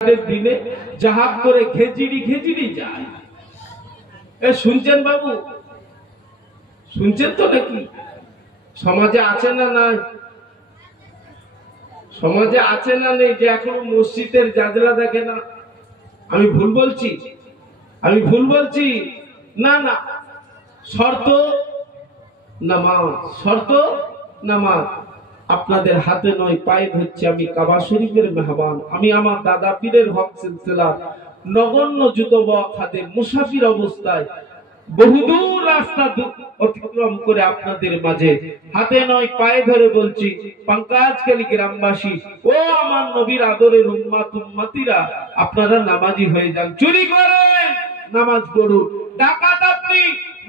দিনে জাহাজ করে খেজিড়ি খেজিড়ি যায়। শুনছেন বাবু, শুনছেন তো নাকি? সমাজে আছে না নাই? সমাজে আছে না নেই যে এখন মসজিদের জাজলা দেখে না? আমি ভুল বলছি? আমি ভুল বলছি? না না, শর্ত নামাজ, শর্ত নামাজ। আপনাদের হাতে নয় পায়ে ধরছে, আমি কাবা শরীফের মেহমান, আমি আমার দাদা পীরের হক সিলসিলার নগণ্য যুবক হাতে মুসাফির অবস্থায় বহুদূর রাস্তা অতিক্রম করে আপনাদের মাঝে হাতে নয় পায়ে ধরে বলছি, পাঙ্কাজখালী গ্রামবাসী ও আমার নবীর আদরের উম্মাত উম্মাতিরা, আপনারা নামাজি হয়ে যান। চুরি করেন, নামাজ পড়ুন। ডাকাত আপনি,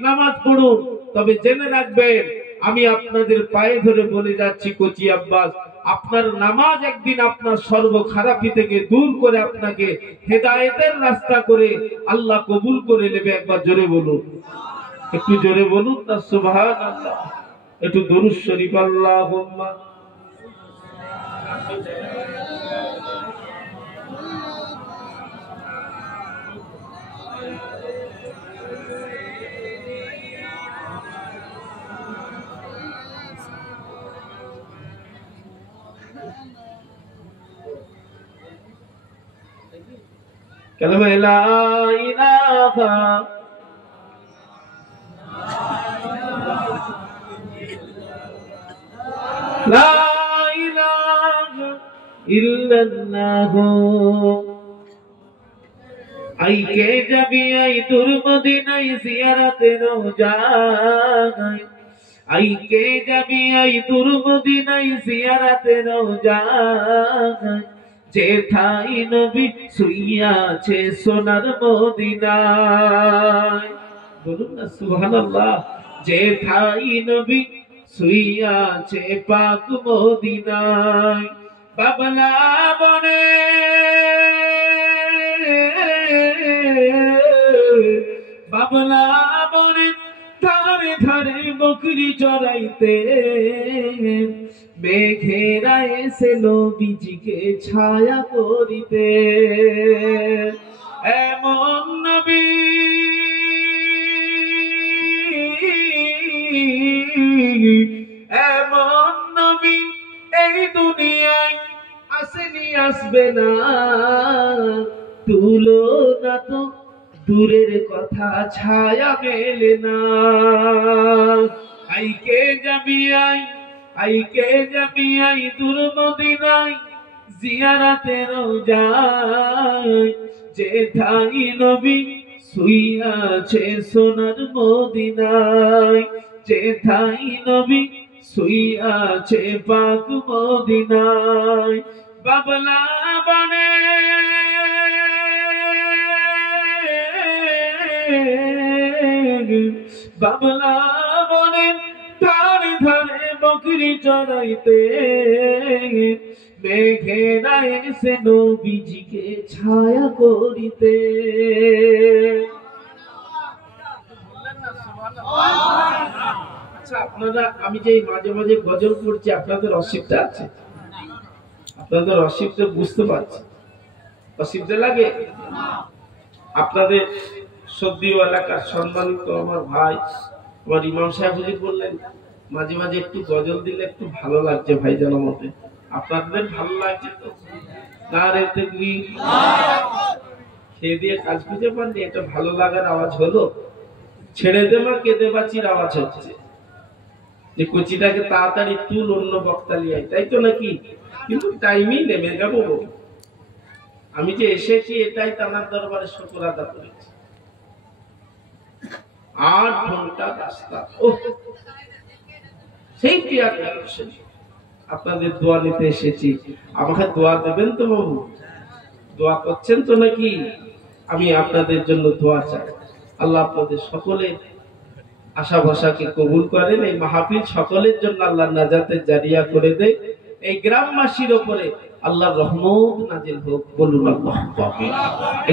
নামাজ পড়ুন। তবে জেনে রাখবেন, আমি আপনাদের পায়ে ধরে বলে যাচ্ছি কচি আব্বাস, আপনার নামাজ একদিন আপনার সর্ব খারাপি থেকে দূর করে আপনাকে হেদায়েতের রাস্তা করে আল্লাহ কবুল করে নেবে। একবার জোরে বলুন, একটু জোরে বলুন না সুবহানাল্লাহ। একটু দরুদ শরীফ আল্লাহুম্মা। কালেমা লা ইলাহা লা ইলাহা ইল্লাল্লাহ। আইকে যাবি আই তোর মদিনায় জিয়ারতে রোজায়, আইকে যাবি আই তোর মদিনায় জিয়ারতে রোজায়, যেথাই নবী শুইয়াছে সোনার মদিনায়। বলুন না সুবহানাল্লাহ। যেথাই নবী শুইয়াছে পাক মদিনায়। বাবলা বনে বাবলা বনে ধারে ধারে বকরি চড়াইতে, মেঘেরা এসে নবীজিকে ছায়া করিতে। এমন নবী, এমন নবী এই দুনিয়ায় আসেনি, আসবে না। তুলনা তো দূরের কথা, ছায়া মেলে না। আইকে যাবি আই, আইকে যাবি আই দূর মদিনায় জিয়ারতে রোজায়, যেথাই নবী শুইয়াছে সোনার মদিনায়, যেথাই নবী শুইয়াছে পাক মদিনায়। বাবলা বনে বাবলা বনে ধারে ধারে বকরি চড়াইতে, মেঘেরা এসে নবীজিকে ছায়া করিতে। আচ্ছা আপনারা, আমি যে মাঝে মাঝে গজল পড়ছি, আপনাদের অসুবিধা আছে? আপনাদের অসুবিধা বুঝতে পারছি, অসুবিধা লাগে? আপনাদের সদ্য এলাকার সম্মানিত আমার ভাই, আমার ইমাম সাহেব হুজুর বললেন মাঝে মাঝে একটু গজল দিলে একটু ভালো লাগছে ভাই জানার মতে। আপনাদের ভালো লাগছে তো? নারে তাকবীর। খেয়ে দিয়ে কাজ খুঁজে পাননি, এটা ভালো লাগার আওয়াজ হলো? ছেড়ে দেবা কেঁদে বাঁচির আওয়াজ হচ্ছে যে কচিটাকে তাড়াতাড়ি তুল, অন্য বক্তা লিয়ে, তাই তো নাকি? কিন্তু টাইমই নেমে যাবো। আমি যে এসেছি এটাই তার দরবারে শুকর আদা করেছি। 8 ঘন্টা রাস্তা, সেই আপনাদের দোয়া নিতে এসেছি। আমাকে দোয়া দেবেন তো বাবু? দোয়া করছেন তো নাকি? আমি আপনাদের জন্য দোয়া চাই। আল্লাহ আপনাদের সকলের আশা ভরসাকে কবুল করেন। এই মাহফিল সকলের জন্য আল্লাহ নাজাতের জারিয়া করে দেয়। এই গ্রামবাসীর উপরে আল্লাহর রহমত নাজিল হোক। বলুন আল্লাহুম্মা আমিন।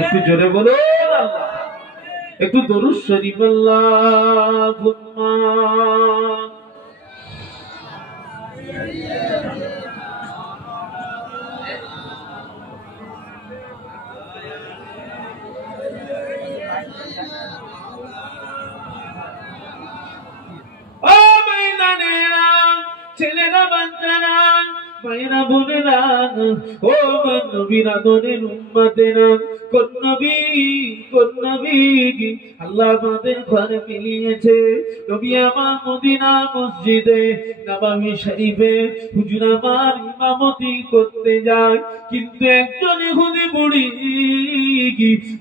একটু জোরে বলুন আল্লাহ। একটু দরুদ শরীফ আল্লাহুম্মা। ও ময়দানেরা, ছেলেরা বাচ্চারা, মায়েরা বোনেরা, ও আমার নবীর আদরের উম্মতেরা, কোন নবী আল্লাহ আমাদের ঘরে মিলিয়েছে। নবী আমার মদিনা মসজিদে নববী শরীফে হুজুর আমার ইমামতি করতে যায়, কিন্তু একজন ইহুদি বুড়ি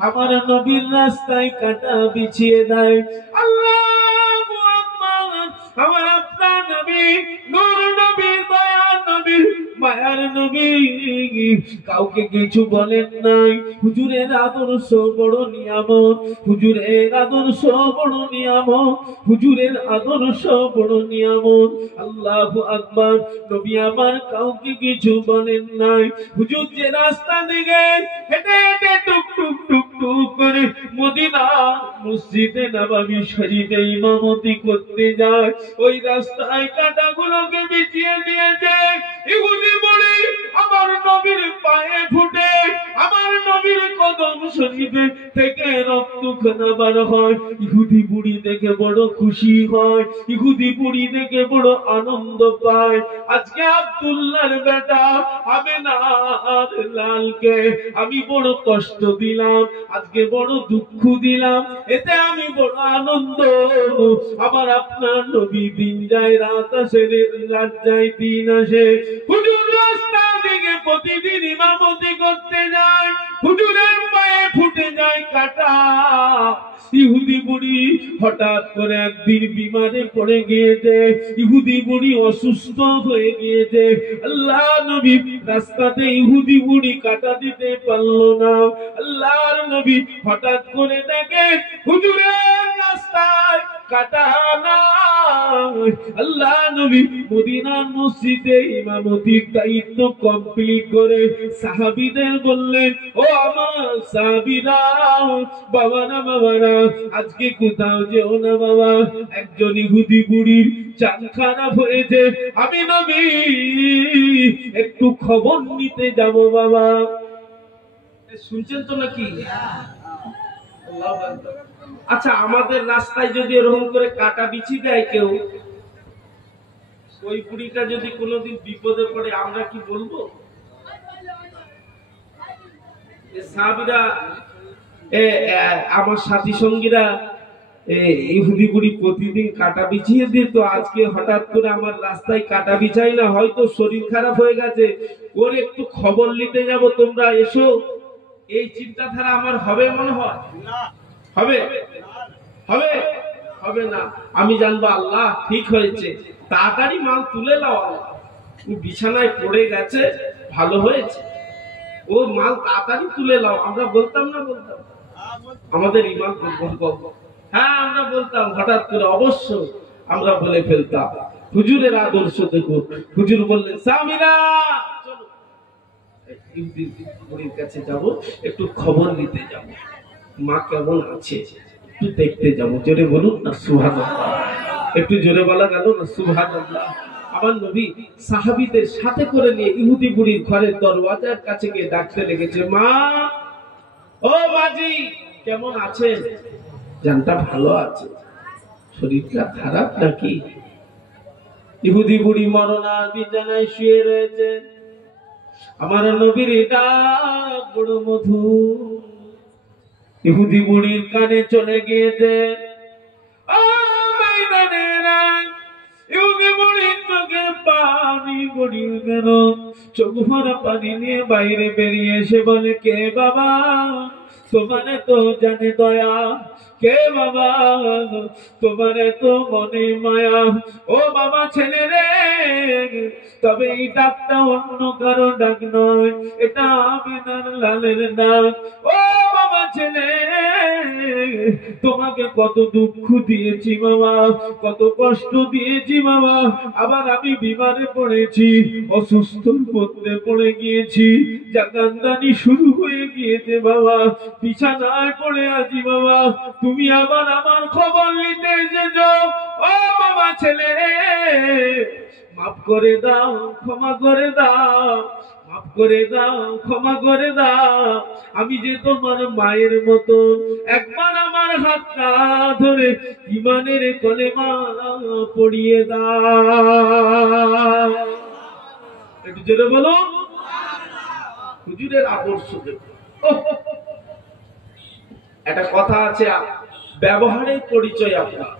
আমার নবীর রাস্তায় কাঁটা বিছিয়ে দেয়। আল্লাহু আকবার! আমার আপনার নবী, নূর নবী, দয়ার নবী, মায়ার নবী কাউকে কিছু বলেন নাই। হুজুরের আদর্শ বড় নিয়ামত, হুজুরের আদর্শ বড় নিয়ামত, হুজুরের আদর্শ বড় নিয়ামত। আল্লাহু আকবার! নবী আমার কাউকে কিছু বলেন নাই। হুজুর যে রাস্তা দিকে হেঁটে হেঁটে টুক টুক টুক টুক করে মদিনা মসজিদে নববী শরীফে ইমামতি করতে যায়, ওই রাস্তায় কাঁটাগুলোকে বিছিয়ে দিয়েছে। ইহুদি বুড়ি আমার নবীর পায়ে ফুটে, আমার নবীর কদম শরীফে থেকে রক্তখানা বার হয়। ইহুদি বুড়ি দেখে বড় খুশি হয়, ইহুদি বুড়ি দেখে বড় আনন্দ পায়। আজকে আব্দুল্লাহর বেটা আমেনার লালকে আমি বড় কষ্ট দিলাম, আজকে বড় দুঃখ দিলাম, এতে আমি বড় আনন্দ। আমার আপনার নবী দিন যায় রাত আসে, রাত যায় দিন আসে। হুজুর রাস্তা দিকে প্রতিদিন ইমামতি করতে যায়, হুজুরের পায়ে ফুটে যায় কাঁটা। ইহুদি বুড়ি হঠাৎ করে একদিন বিমারে পড়ে গিয়েছে, ইহুদি বুড়ি অসুস্থ হয়ে গিয়েছে। আল্লাহ নবী রাস্তাতে ইহুদি বুড়ি কাঁটা দিতে পারলো না। আল্লাহর নবী হঠাৎ করে দেখে হুজুরের রাস্তায় কাঁটা নাই। আল্লাহ নবী মদিনার মসজিদে ইমামতির দায়িত্ব কমপ্লিট করে সাহাবীদের বললেন, ও আমার সাহাবীরা, বাবারা বাবারা, আজকে কোথাও যেও না বাবা, একজন ইহুদি বুড়ির চান খারাপ হয়েছে, আমি নবী একটু খবর নিতে যাব বাবা। শুনছেন তো নাকি? আচ্ছা, আমাদের রাস্তায় যদি এরকম করে কাটা বিছিয়ে দেয় কেউ, ওই বুড়িটা যদি কোনোদিন বিপদে পড়ে আমরা কি বলবো? সাহাবীরা, আমার সাথী সঙ্গীরা ইহুদি বুড়ি প্রতিদিন কাটা বিছিয়ে দিত, আজকে হঠাৎ করে আমার রাস্তায় কাটা বিছাই না, হয়তো শরীর খারাপ হয়ে গেছে, ওর একটু খবর নিতে যাব, তোমরা এসো। এই চিন্তাধারা আমার হবে মনে হয়? হবে? হবে? হবে না। আমি জানবো আল্লাহ ঠিক হয়েছে, তাড়াতাড়ি মাল তুলে নাও, ও বিছানায় পড়ে গেছে, ভালো হয়েছে, ও মাল তাড়াতাড়ি তুলে নাও। আমরা বলতাম না? বলতাম। আমাদের ইমান দুর্বল। হ্যাঁ, আমরা বলতাম, হঠাৎ করে অবশ্য আমরা বলে ফেলতাম। হুজুরের আদর্শ দেখুন, হুজুর বললেন, সামিরা চলো ইহুদি বুড়ির কাছে যাব, একটু খবর নিতে যাব, মা কেমন আছে একটু দেখতে যাব। জোরে বলুন না সুবহানাল্লাহ। একটু জোরে বলা গেল না সুবহানাল্লাহ। আমার নবী সাহাবীদের সাথে করে নিয়ে ইহুদি বুড়ির ঘরের দরওয়াজার কাছে গিয়ে ডাকতে লেগেছে, মা, ও মাজি, কেমন আছেন? জানটা ভালো আছে, শরীরটা খারাপ নাকি? ইহুদি বুড়ি মরণার বিছানায় শুয়ে রয়েছে। আমার নবীর ডাক বড় মধুর ইহুদি বুড়ির কানে চলে গিয়েছে। ইহুদি বুড়ির চোখের পানি গড়িয়ে গেল, চোখ ভরা পানি নিয়ে বাইরে বেরিয়ে এসে বলে, কে বাবা? তোমারে তো জানে দয়া, কে বাবা? তোমারে তো মনে মায়া। ও বাবা, ছেলে রে, তবে এই ডাকটা অন্য কারো ডাক নয়, এটা আমেনার লালের ডাক। ও বাবা, ছেলে, তোমাকে কত দুঃখ দিয়েছি বাবা, কত কষ্ট দিয়েছি বাবা, আবার আমি বিমারে পড়েছি, অসুস্থ মধ্যে পড়ে গিয়েছি, জাকান্দানি শুরু হয়ে গিয়েছে বাবা, বিছানায় পড়ে আছি বাবা, তুমি আবার আমার খবর নিতে এসেছো। ও বাবা, ছেলে, মাফ করে দাও, ক্ষমা করে দাও। মাফ করে দাও, ক্ষমা করে দাও, আমি যে তোমার মায়ের মতো, একবার আমার হাতটা ধরে ঈমানের কলেমা পড়িয়ে দাও। একটু জোরে বলো। হুজুরের আদর্শ দেখো। একটা কথা আছে, ব্যবহারের পরিচয় আপনার।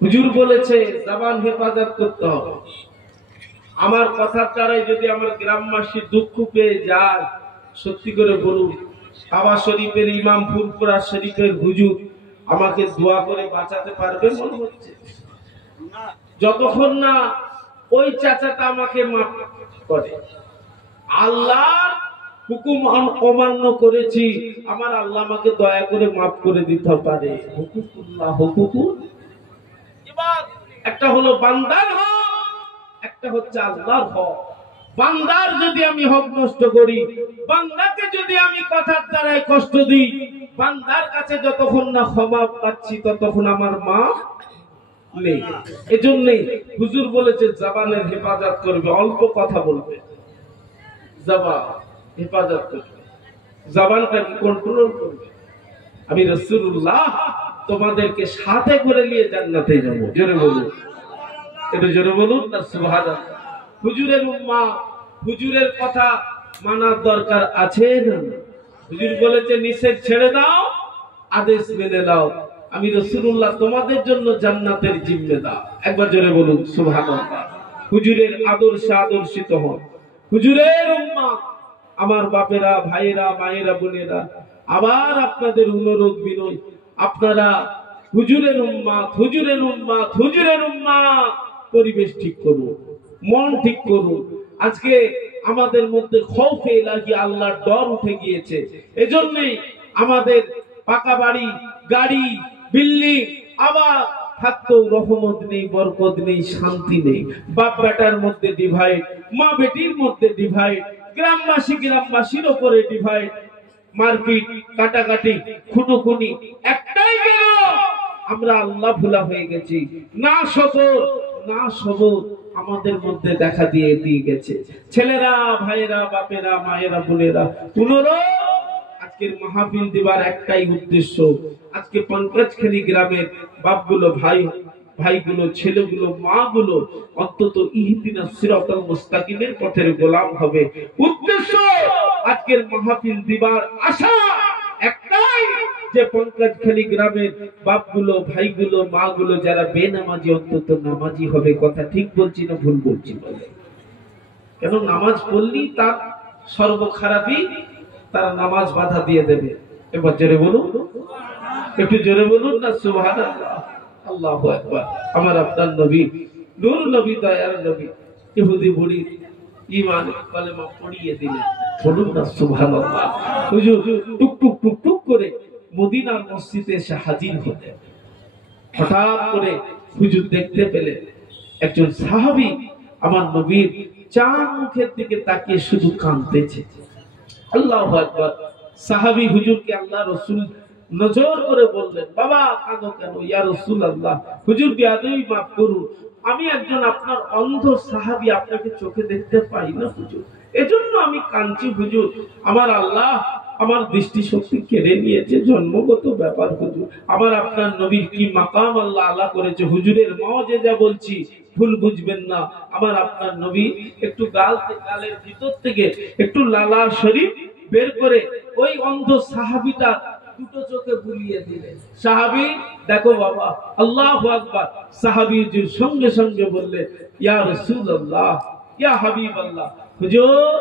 হুজুর বলেছে জবান হেফাজত করতে হবে। আমার কথার দ্বারাই যদি আমার গ্রামবাসী দুঃখ পেয়ে যায়, সত্যি করে বলুন, কাবা শরীফের ইমাম, ফুরফুরা শরীফের হুজুর আমাকে দোয়া করে বাঁচাতে পারবে মনে হচ্ছে? যতক্ষণ না ওই চাচাটা আমাকে মাফ করে, আল্লাহর হুকুম অমান্য করেছি, আমার আল্লাহ আমাকে দয়া করে মাফ করে দিতে পারে। হুকুকুল্লাহ হুকুকুল। এবার একটা হলো বান্দার হক, একটা হচ্ছে আল্লাহর হক। বান্দার যদি আমি হক নষ্ট করি, বান্দাকে যদি আমি কথার দ্বারাই কষ্ট দিই, বান্দার কাছে যতক্ষণ না ক্ষমা পাচ্ছি ততক্ষণ আমার মা নেই। এজন্যই হুজুর বলেছে জবানের হেফাজত করবে, অল্প কথা বলবে, জবান হেফাজত করবে, জবানটাকে কন্ট্রোল করবে। আমি রাসূলুল্লাহ তোমাদেরকে সাথে করে নিয়ে জান্নাতে যাব। জোরে বলুন, একটু জোরে বলুন না সুবহানাল্লাহ। হুজুরের উম্মাহ, হুজুরের কথা মানার দরকার আছে না? হুজুর বলেছে নিষেধ ছেড়ে দাও, আদেশ মেনে নাও। আমি রাসূলুল্লাহ তোমাদের জন্য জান্নাতের জিম্মেদার। একবার জোরে বলুন সুবহানাল্লাহ। হুজুরের আদর্শে আদর্শিত হন। হুজুরের উম্মাহ, আমার বাপেরা, ভাইয়েরা, মায়েরা, বোনেরা, আবার আপনাদের অনুরোধ বিনয়, আপনারা হুজুরের উম্মাহ, হুজুরের উম্মাহ, হুজুরের উম্মাহ পরিবেশ ঠিক করুন, মন ঠিক করুন। আজকে আমাদের মধ্যে খৌফে ইলাহি, আল্লাহর ডর উঠে গিয়েছে। এজন্যই আমাদের পাকা বাড়ি, গাড়ি, বিল্ডিং আবার থাকতেও রহমত নেই, বরকত নেই, শান্তি নেই। বাপ বেটার মধ্যে ডিভাইড, মা বেটির মধ্যে ডিভাইড, গ্রামবাসী গ্রামবাসীর উপরে ডিভাইড, মারপিট, কাটাকাটি, খুনোখুনি। একটাই কেন? আমরা আল্লাহ ভোলা হয়ে গেছি। না সবর, না সবর আমাদের মধ্যে দেখা দিয়ে গেছে। ছেলেরা, ভাইয়েরা, বাপেরা, মায়েরা, বোনেরা, পুনরায় আজকের মাহফিল দিবার একটাই উদ্দেশ্য। আজকে পঙ্কজখালী গ্রামের বাপগুলো, ভাইগুলো, ছেলেগুলো, মাগুলো অন্তত ইহদিনাস সিরাতাল মুস্তাকিমের পথের গোলাম হবে। উদ্দেশ্য আজকের মাহফিল দিবার আশা একটাই, যে পঙ্কজখালী গ্রামের বাপগুলো, ভাইগুলো, মাগুলো যারা বেনামাজি অন্তত নামাজি হবে। কথা ঠিক বলছি না ভুল বলছি? কেন নামাজ পড়লেই তার সর্ব খারাপই তারা নামাজ বাধা দিয়ে দেবে। এবার জোরে বলুন, একটু জোরে বলুন না সুবহানাল্লাহ। আল্লাহু আকবার। আমার আপনার নবী, নূর নবী, দয়ার নবী, ইহুদি বুড়ি ঈমান কালেমা পড়িয়ে দিলেন। বলুন না সুবহানাল্লাহ। হুজুর টুক টুক টুক টুক করে মদিনার মসজিদে এসে হাজির হলেন। হঠাৎ করে হুজুর দেখতে পেলেন একজন সাহাবী আমার নবীর চার মুখের দিকে তাকিয়ে শুধু কাঁদতেছে। আল্লাহু আকবার। সাহাবী হুজুরকে আল্লাহ রাসূল নজর করে বললেন, বাবা কাঁদো কেন? ইয়া রাসূলুল্লাহ, হুজুর বেয়াদবি মাফ করুন, আমি একজন আপনার অন্ধ সাহাবী, আপনাকে চোখে দেখতে পাই না হুজুর, এজন্য আমি কাঁদছি হুজুর। আমার আল্লাহ আমার দৃষ্টি শক্তি কেড়ে নিয়েছে, জন্মগত ব্যাপার হুজুর। আমার আপনার নবীর কি মাকাম আল্লাহ আলা করেছে হুজুরের মুআজিজা বলছি, ভুল বুঝবেন না। আমার আপনার নবী একটু গালের ভিতর থেকে একটু লালা শরীফ বের করে ওই অন্ধ সাহাবীটা দুটো চোখে বুলিয়ে দিলেন। সাহাবী দেখো বাবা, আল্লাহু আকবার। সাহাবী হুজুর সঙ্গে সঙ্গে বললেন, ইয়া রাসূলুল্লাহ, ইয়া হাবিবাল্লাহ, হুজুর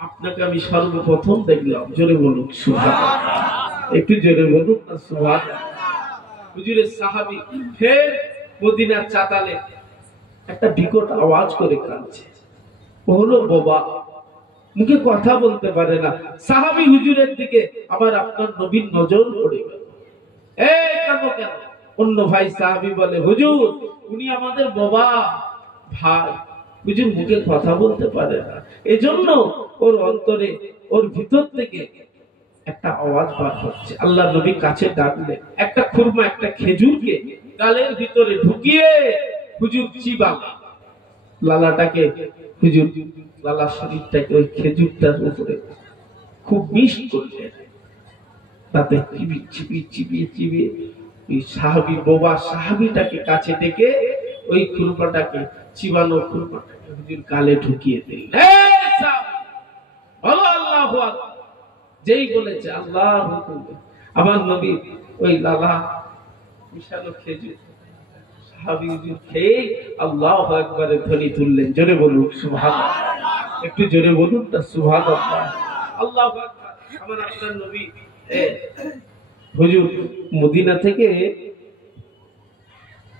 আপনাকে আমি সর্বপ্রথম দেখলাম। জোরে বলুন সুবহানাল্লাহ, একটু জোরে বলুন না সুবহানাল্লাহ। হুজুরের সাহাবী ফের মদিনার চাতালে একটা বিকট আওয়াজ করে কাঁদছে। ও হলো বাবা, মুখে কথা বলতে পারে না। সাহাবী হুজুরের দিকে আবার আপনার নবীর নজর পড়ে গেল। এই কাঁদো কেন? অন্য ভাই সাহাবী বলে, হুজুর উনি আমাদের বাবা, ভাই। হুজুর মুখে কথা বলতে পারে না, এজন্য ওর অন্তরে, ওর ভিতর থেকে একটা আওয়াজ বার হচ্ছে। আল্লাহ নবী কাছে ডাকলেন, একটা খুরমা, একটা খেজুরকে গালের ভিতরে ঢুকিয়ে হুজুর চিবা লালাটাকে হুজুর লালা শরীরটাকে ওই খেজুরটার উপরে খুব মিস করলেন, তাতে চিবিয়ে চিবিয়ে চিবিয়ে চিবিয়ে ওই সাহাবি বোবা সাহাবিটাকে কাছে ডেকে ওই খুরপাটাকে চিবানো খুরপাটাকে হুজুর গালে ঢুকিয়ে দিলেন। আল্লাহু আকবার, যেই বলেছে আল্লাহর হুকুম, আমার নবী ওই লালা মিশানো খেজুর সাহাবী হুজুর খেয়ে আল্লাহু আকবারের ধ্বনি তুললেন। জোরে বলুন সুবহানাল্লাহ, একটু জোরে বলুন না সুবহানাল্লাহ, আল্লাহু আকবার। আমার আপনার নবী হুজুর মদিনা থেকে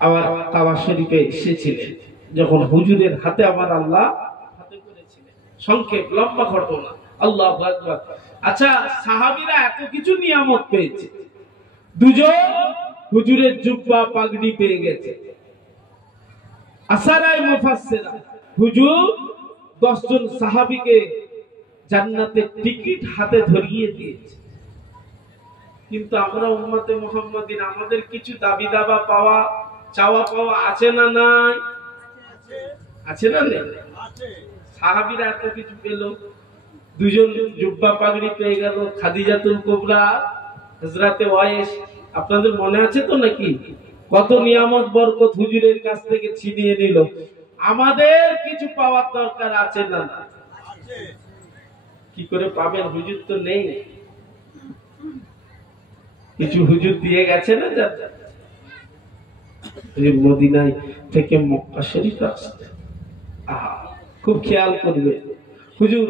আবার কাবা শরীফে এসেছিলেন, যখন হুজুরের হাতে আমার আল্লাহ হাতে করেছিলেন। সংক্ষেপ লম্বা ঘটনা, আল্লাহু আকবার। আচ্ছা, সাহাবীরা এত কিছু নিয়ামত পেয়েছে, দুজন হুজুরের জুব্বা পাগড়ি পেয়ে গেছে। আসারায়ে মুফাসসিরা হুজুর 10 জন সাহাবীকে জান্নাতের টিকিট হাতে ধরিয়ে দিয়েছে। কিন্তু আমরা উম্মতে মুহাম্মাদিন, আমাদের কিছু দাবি দাবা পাওয়া চাওয়া পাওয়া আছে না নাই? আছে না নেই? সাহাবীরা এত কিছু পেল, দুজন জুব্বা পাগড়ি পেয়ে গেল, খাদিজাতুল কুবরা, হযরতে ওয়াইস, আপনাদের মনে আছে তো নাকি? কত নিয়ামত বরকত হুজুরের কাছ থেকে ছিনিয়ে নিল। আমাদের কিছু পাওয়ার দরকার আছে না? কি করে পাবেন? হুজুর তো নেই, কিছু হুজুর দিয়ে গেছে না। মদিনায় থেকে মক্কা শরীফ আসতে খুব খেয়াল করবে, হুজুর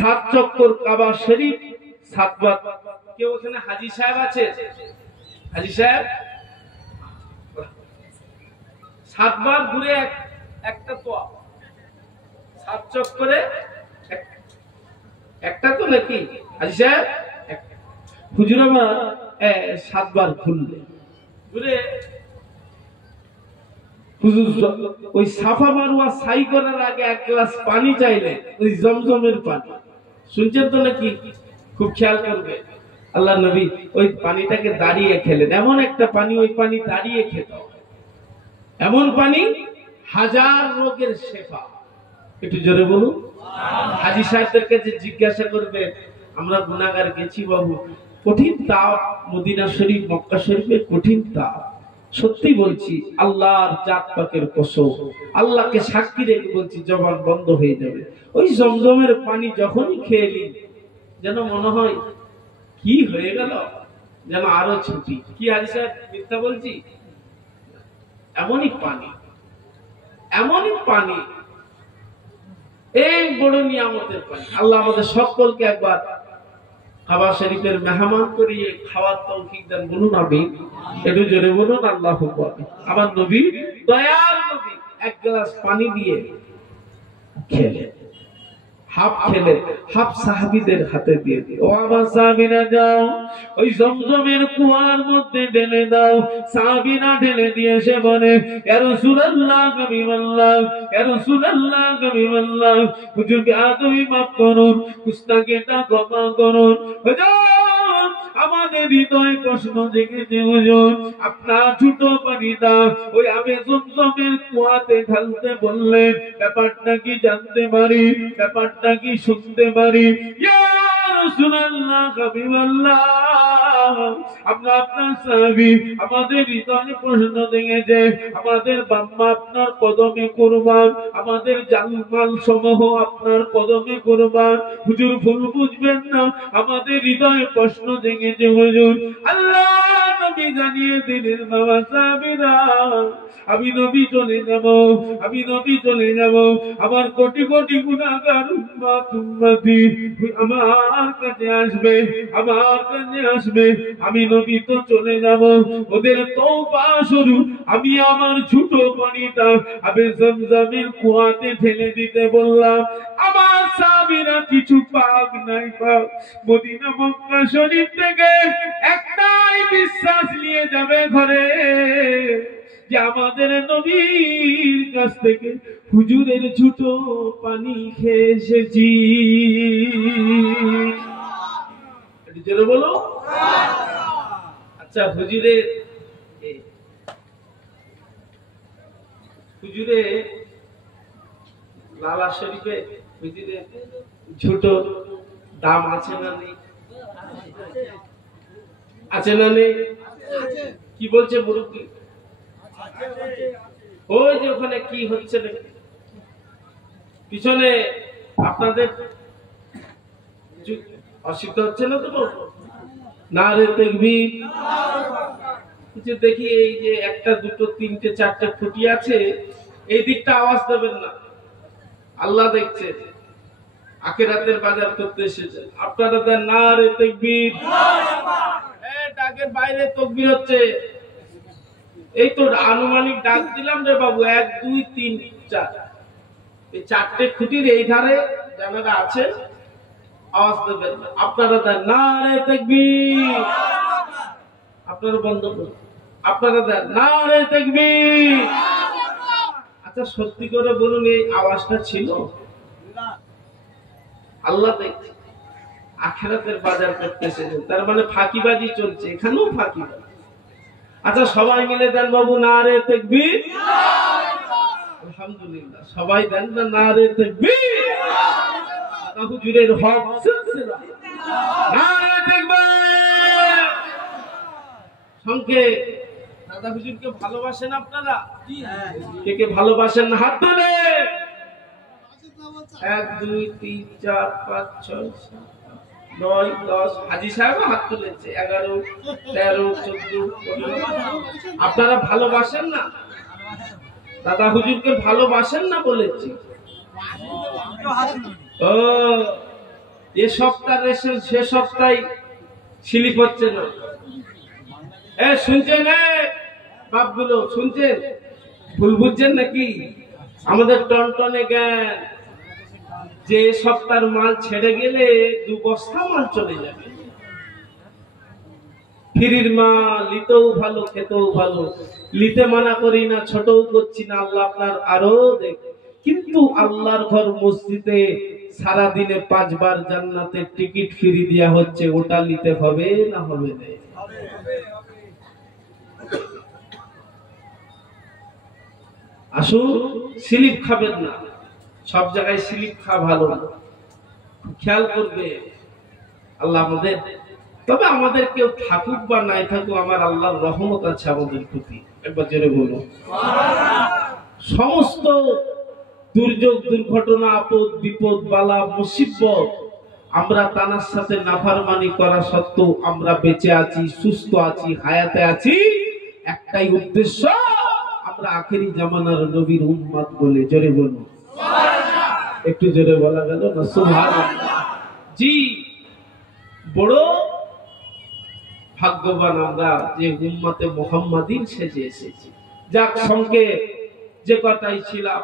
7 চক্কর কাবা শরীফ 7 বার। কেউ ওখানে হাজী সাহেব আছে? হাজী সাহেব 7 বার ঘুরে একটা তো 7 চক্করে একটা তো নাকি হাজী সাহেব? হুজুর আমার 7 বার ঘুরে হুজুর ওই সাফা মারওয়া সাই করার আগে 1 গ্লাস পানি চাইলেন, ওই জমজমের পানি। শুনছেন তো নাকি? খুব খেয়াল করবে। আল্লাহ নবী ওই পানিটাকে দাঁড়িয়ে খেলেন। এমন একটা পানি, ওই পানি দাঁড়িয়ে খেতে হয়, এমন পানি 1000 রোগের শেফা। একটু জোরে বলুন। হাজী সাহেবদের কাছে জিজ্ঞাসা করবে, আমরা গুনাহগার গেছি বাবু, কঠিন তাপ, মদিনা শরীফ মক্কা শরীফে কঠিন তাপ, সত্যি বলছি আল্লাহর জাত পাকের কসম, আল্লাহকে সাক্ষী রেখে বলছি জবান বন্ধ হয়ে যাবে। ওই জমজমের পানি যখনই খেয়ে নিই, যেন মনে হয় কি হয়ে গেল, যেন আরো ছুটি। কি হাজী সাহেব মিথ্যা বলছি? এমনই পানি, এমনই পানি, এই বড় নিয়ামতের পানি। আল্লাহ আমাদের সকলকে একবার কাবা শরীফের মেহমান করিয়ে খাওয়ার তৌফিক দেন। বলুন আমিন, একটু জোরে বলুন আল্লাহু আকবার। আমার নবী, দয়াল নবী 1 গ্লাস পানি দিয়ে খেলেন, হাফ খেলেন, হাফ সাহাবীদের হাতে দিয়ে দিল। ও আমার সাহাবীরা যাও, ওই জমজমের কুয়ার মধ্যে ঢেলে দাও। সাহাবীরা ঢেলে দিয়ে এসে বলে, ইয়া রাসূলুল্লাহ হাবিবাল্লাহ, ইয়া রাসূলুল্লাহ হাবিবাল্লাহ, হুজুরকে আদমি মাফ করুন, গুস্তাখিটা ক্ষমা করুন। হুজুর আমাদের হৃদয়ে প্রশ্ন জেগেছে, হুজুর আপনার ছোট পানিটা ওই আবে জমজমের কুয়াতে ঢালতে বললেন, ব্যাপারটা কি জানতে পারি? ব্যাপারটা কি শুনতে পারি? ইয়া রাসূলুল্লাহ হাবিবাল্লাহ, আমরা আপনার সাহাবী, আমাদের হৃদয়ে প্রশ্ন জেগেছে, আমাদের বাম্মা আপনার কদমে কুরবান, আমাদের জানমাল সমূহ আপনার কদমে কুরবান। হুজুর ভুল বুঝবেন না, আমাদের হৃদয়ে প্রশ্ন জেগেছে হুজুর। আল্লাহ নবী জানিয়ে দিলেন, বাবা সাহাবীরা আমি নবী চলে যাব, আমি নবী চলে যাব, আমার কোটি কোটি গুনাহগার উম্মত উম্মতি আমার কাছে আসবে, আমার কাছে আসবে, আমি নবী তো চলে যাব, ওদের তওবা শুরু। আমি আমার ছোট পানিটা আবে জমজমের কুয়াতে ফেলে দিতে বললাম। আমার সাহাবীরা কিছু পাক নাই পাক, মদিনা মক্কা শরীফ থেকে একটাই বিশ্বাস নিয়ে যাবে ঘরে, যে আমাদের নবীর কাছ থেকে হুজুরের ছোট পানি খেয়ে এসেছি। জোরে বলো। আচ্ছা, হুজুরে লালা শরীফে হুজুরে ঝুটো দাম আছে না নেই? আছে না নেই? কি বলছে মুরব্বী? ওই যে ওখানে কি হচ্ছে পিছনে আপনাদের অসুবিধা হচ্ছে না তো? নারে তাকবীর। দেখি এই যে একটা দুটো তিনটে চারটে খুঁটি আছে, এই দিকটা আওয়াজ দেবেন না, আল্লাহ দেখছে। আখিরাতের বাজার করতে এসেছেন আপনারা, দেন নারে তাকবীর। ডাকের বাইরে তাকবীর হচ্ছে। এই তো আনুমানিক ডাক দিলাম রে বাবু, 1 2 3 4, এই চারটে খুঁটির এই ধারে যারা আছে আওয়াজ দেবেন না, আপনারা দেন নারে তাকবীর। আপনারা বন্ধ করুন, আপনারা দেন নারে তাকবীর। আচ্ছা সত্যি করে বলুন, এই আওয়াজটা ছিল? আল্লাহ দেখছে, আখিরাতের বাজার করতেছে, তার মানে ফাঁকিবাজি চলছে, এখানেও ফাঁকিবাজি। আচ্ছা সবাই মিলে দেন বাবু নারে তাকবীর। আলহামদুলিল্লাহ, সবাই দেন না নারে তাকবীর। হুজুরের হক সিলসিলা নারে তাকবীর। সংক্ষেপ, দাদা হুজুরকে ভালোবাসেন আপনারা? কে কে ভালোবাসেন হাত তোলেন। 1 2 3 4 5 6 7 9 10, হাজী সাহেব হাত তুলেছে, 11 13 14 15। আপনারা ভালোবাসেন না? দাদা হুজুরকে ভালোবাসেন না বলেছি? ও, এ সপ্তাহ রেশন সে সপ্তাহে স্লিপ হচ্ছে না। শুনছেন বাপগুলো, শুনছেন? ভুল বুঝছেন নাকি? আমাদের টনটনে জ্ঞান যে সপ্তাহের মাল ছেড়ে গেলে 2 বস্তা মাল চলে যাবে। ফিরির মাল লিতেও ভালো, খেতেও ভালো, লিতে মানা করি না, ছোটও করছি না, আল্লাহ আপনার আরো দেখ। কিন্তু আল্লাহর ঘর মসজিদে সারাদিনে 5 বার জান্নাতের টিকিট ফ্রি দেয়া হচ্ছে, ওটা নিতে হবে না হবে না? আসুন, স্লিপ খাবেন না, সব জায়গায় স্লিপ খাওয়া ভালো না, খেয়াল করবে আল্লাহ আমাদের। তবে আমাদের কেউ থাকুক বা নাই থাকুক, আমার আল্লাহর রহমত আছে আমাদের প্রতি। একবার জোরে বলো সমস্ত দুর্যোগ দুর্ঘটনা আপদ বিপদ বালা মুসিবত আমরা তানার সাথে নাফরমানি করা সত্ত্বেও আমরা বেঁচে আছি, সুস্থ আছি, হায়াতে আছি, একটাই উদ্দেশ্য, আমরা আখেরি জামানার নবীর উম্মত বলে। জোরে বলো সুবহানাল্লাহ। একটু জোরে বলা গেল না সুবহানাল্লাহ? জি, বড় ভাগ্যবান আমরা যে উম্মতে মুহাম্মাদিন সেজে এসেছি। যাক, সঙ্গে যে কথাই ছিলাম,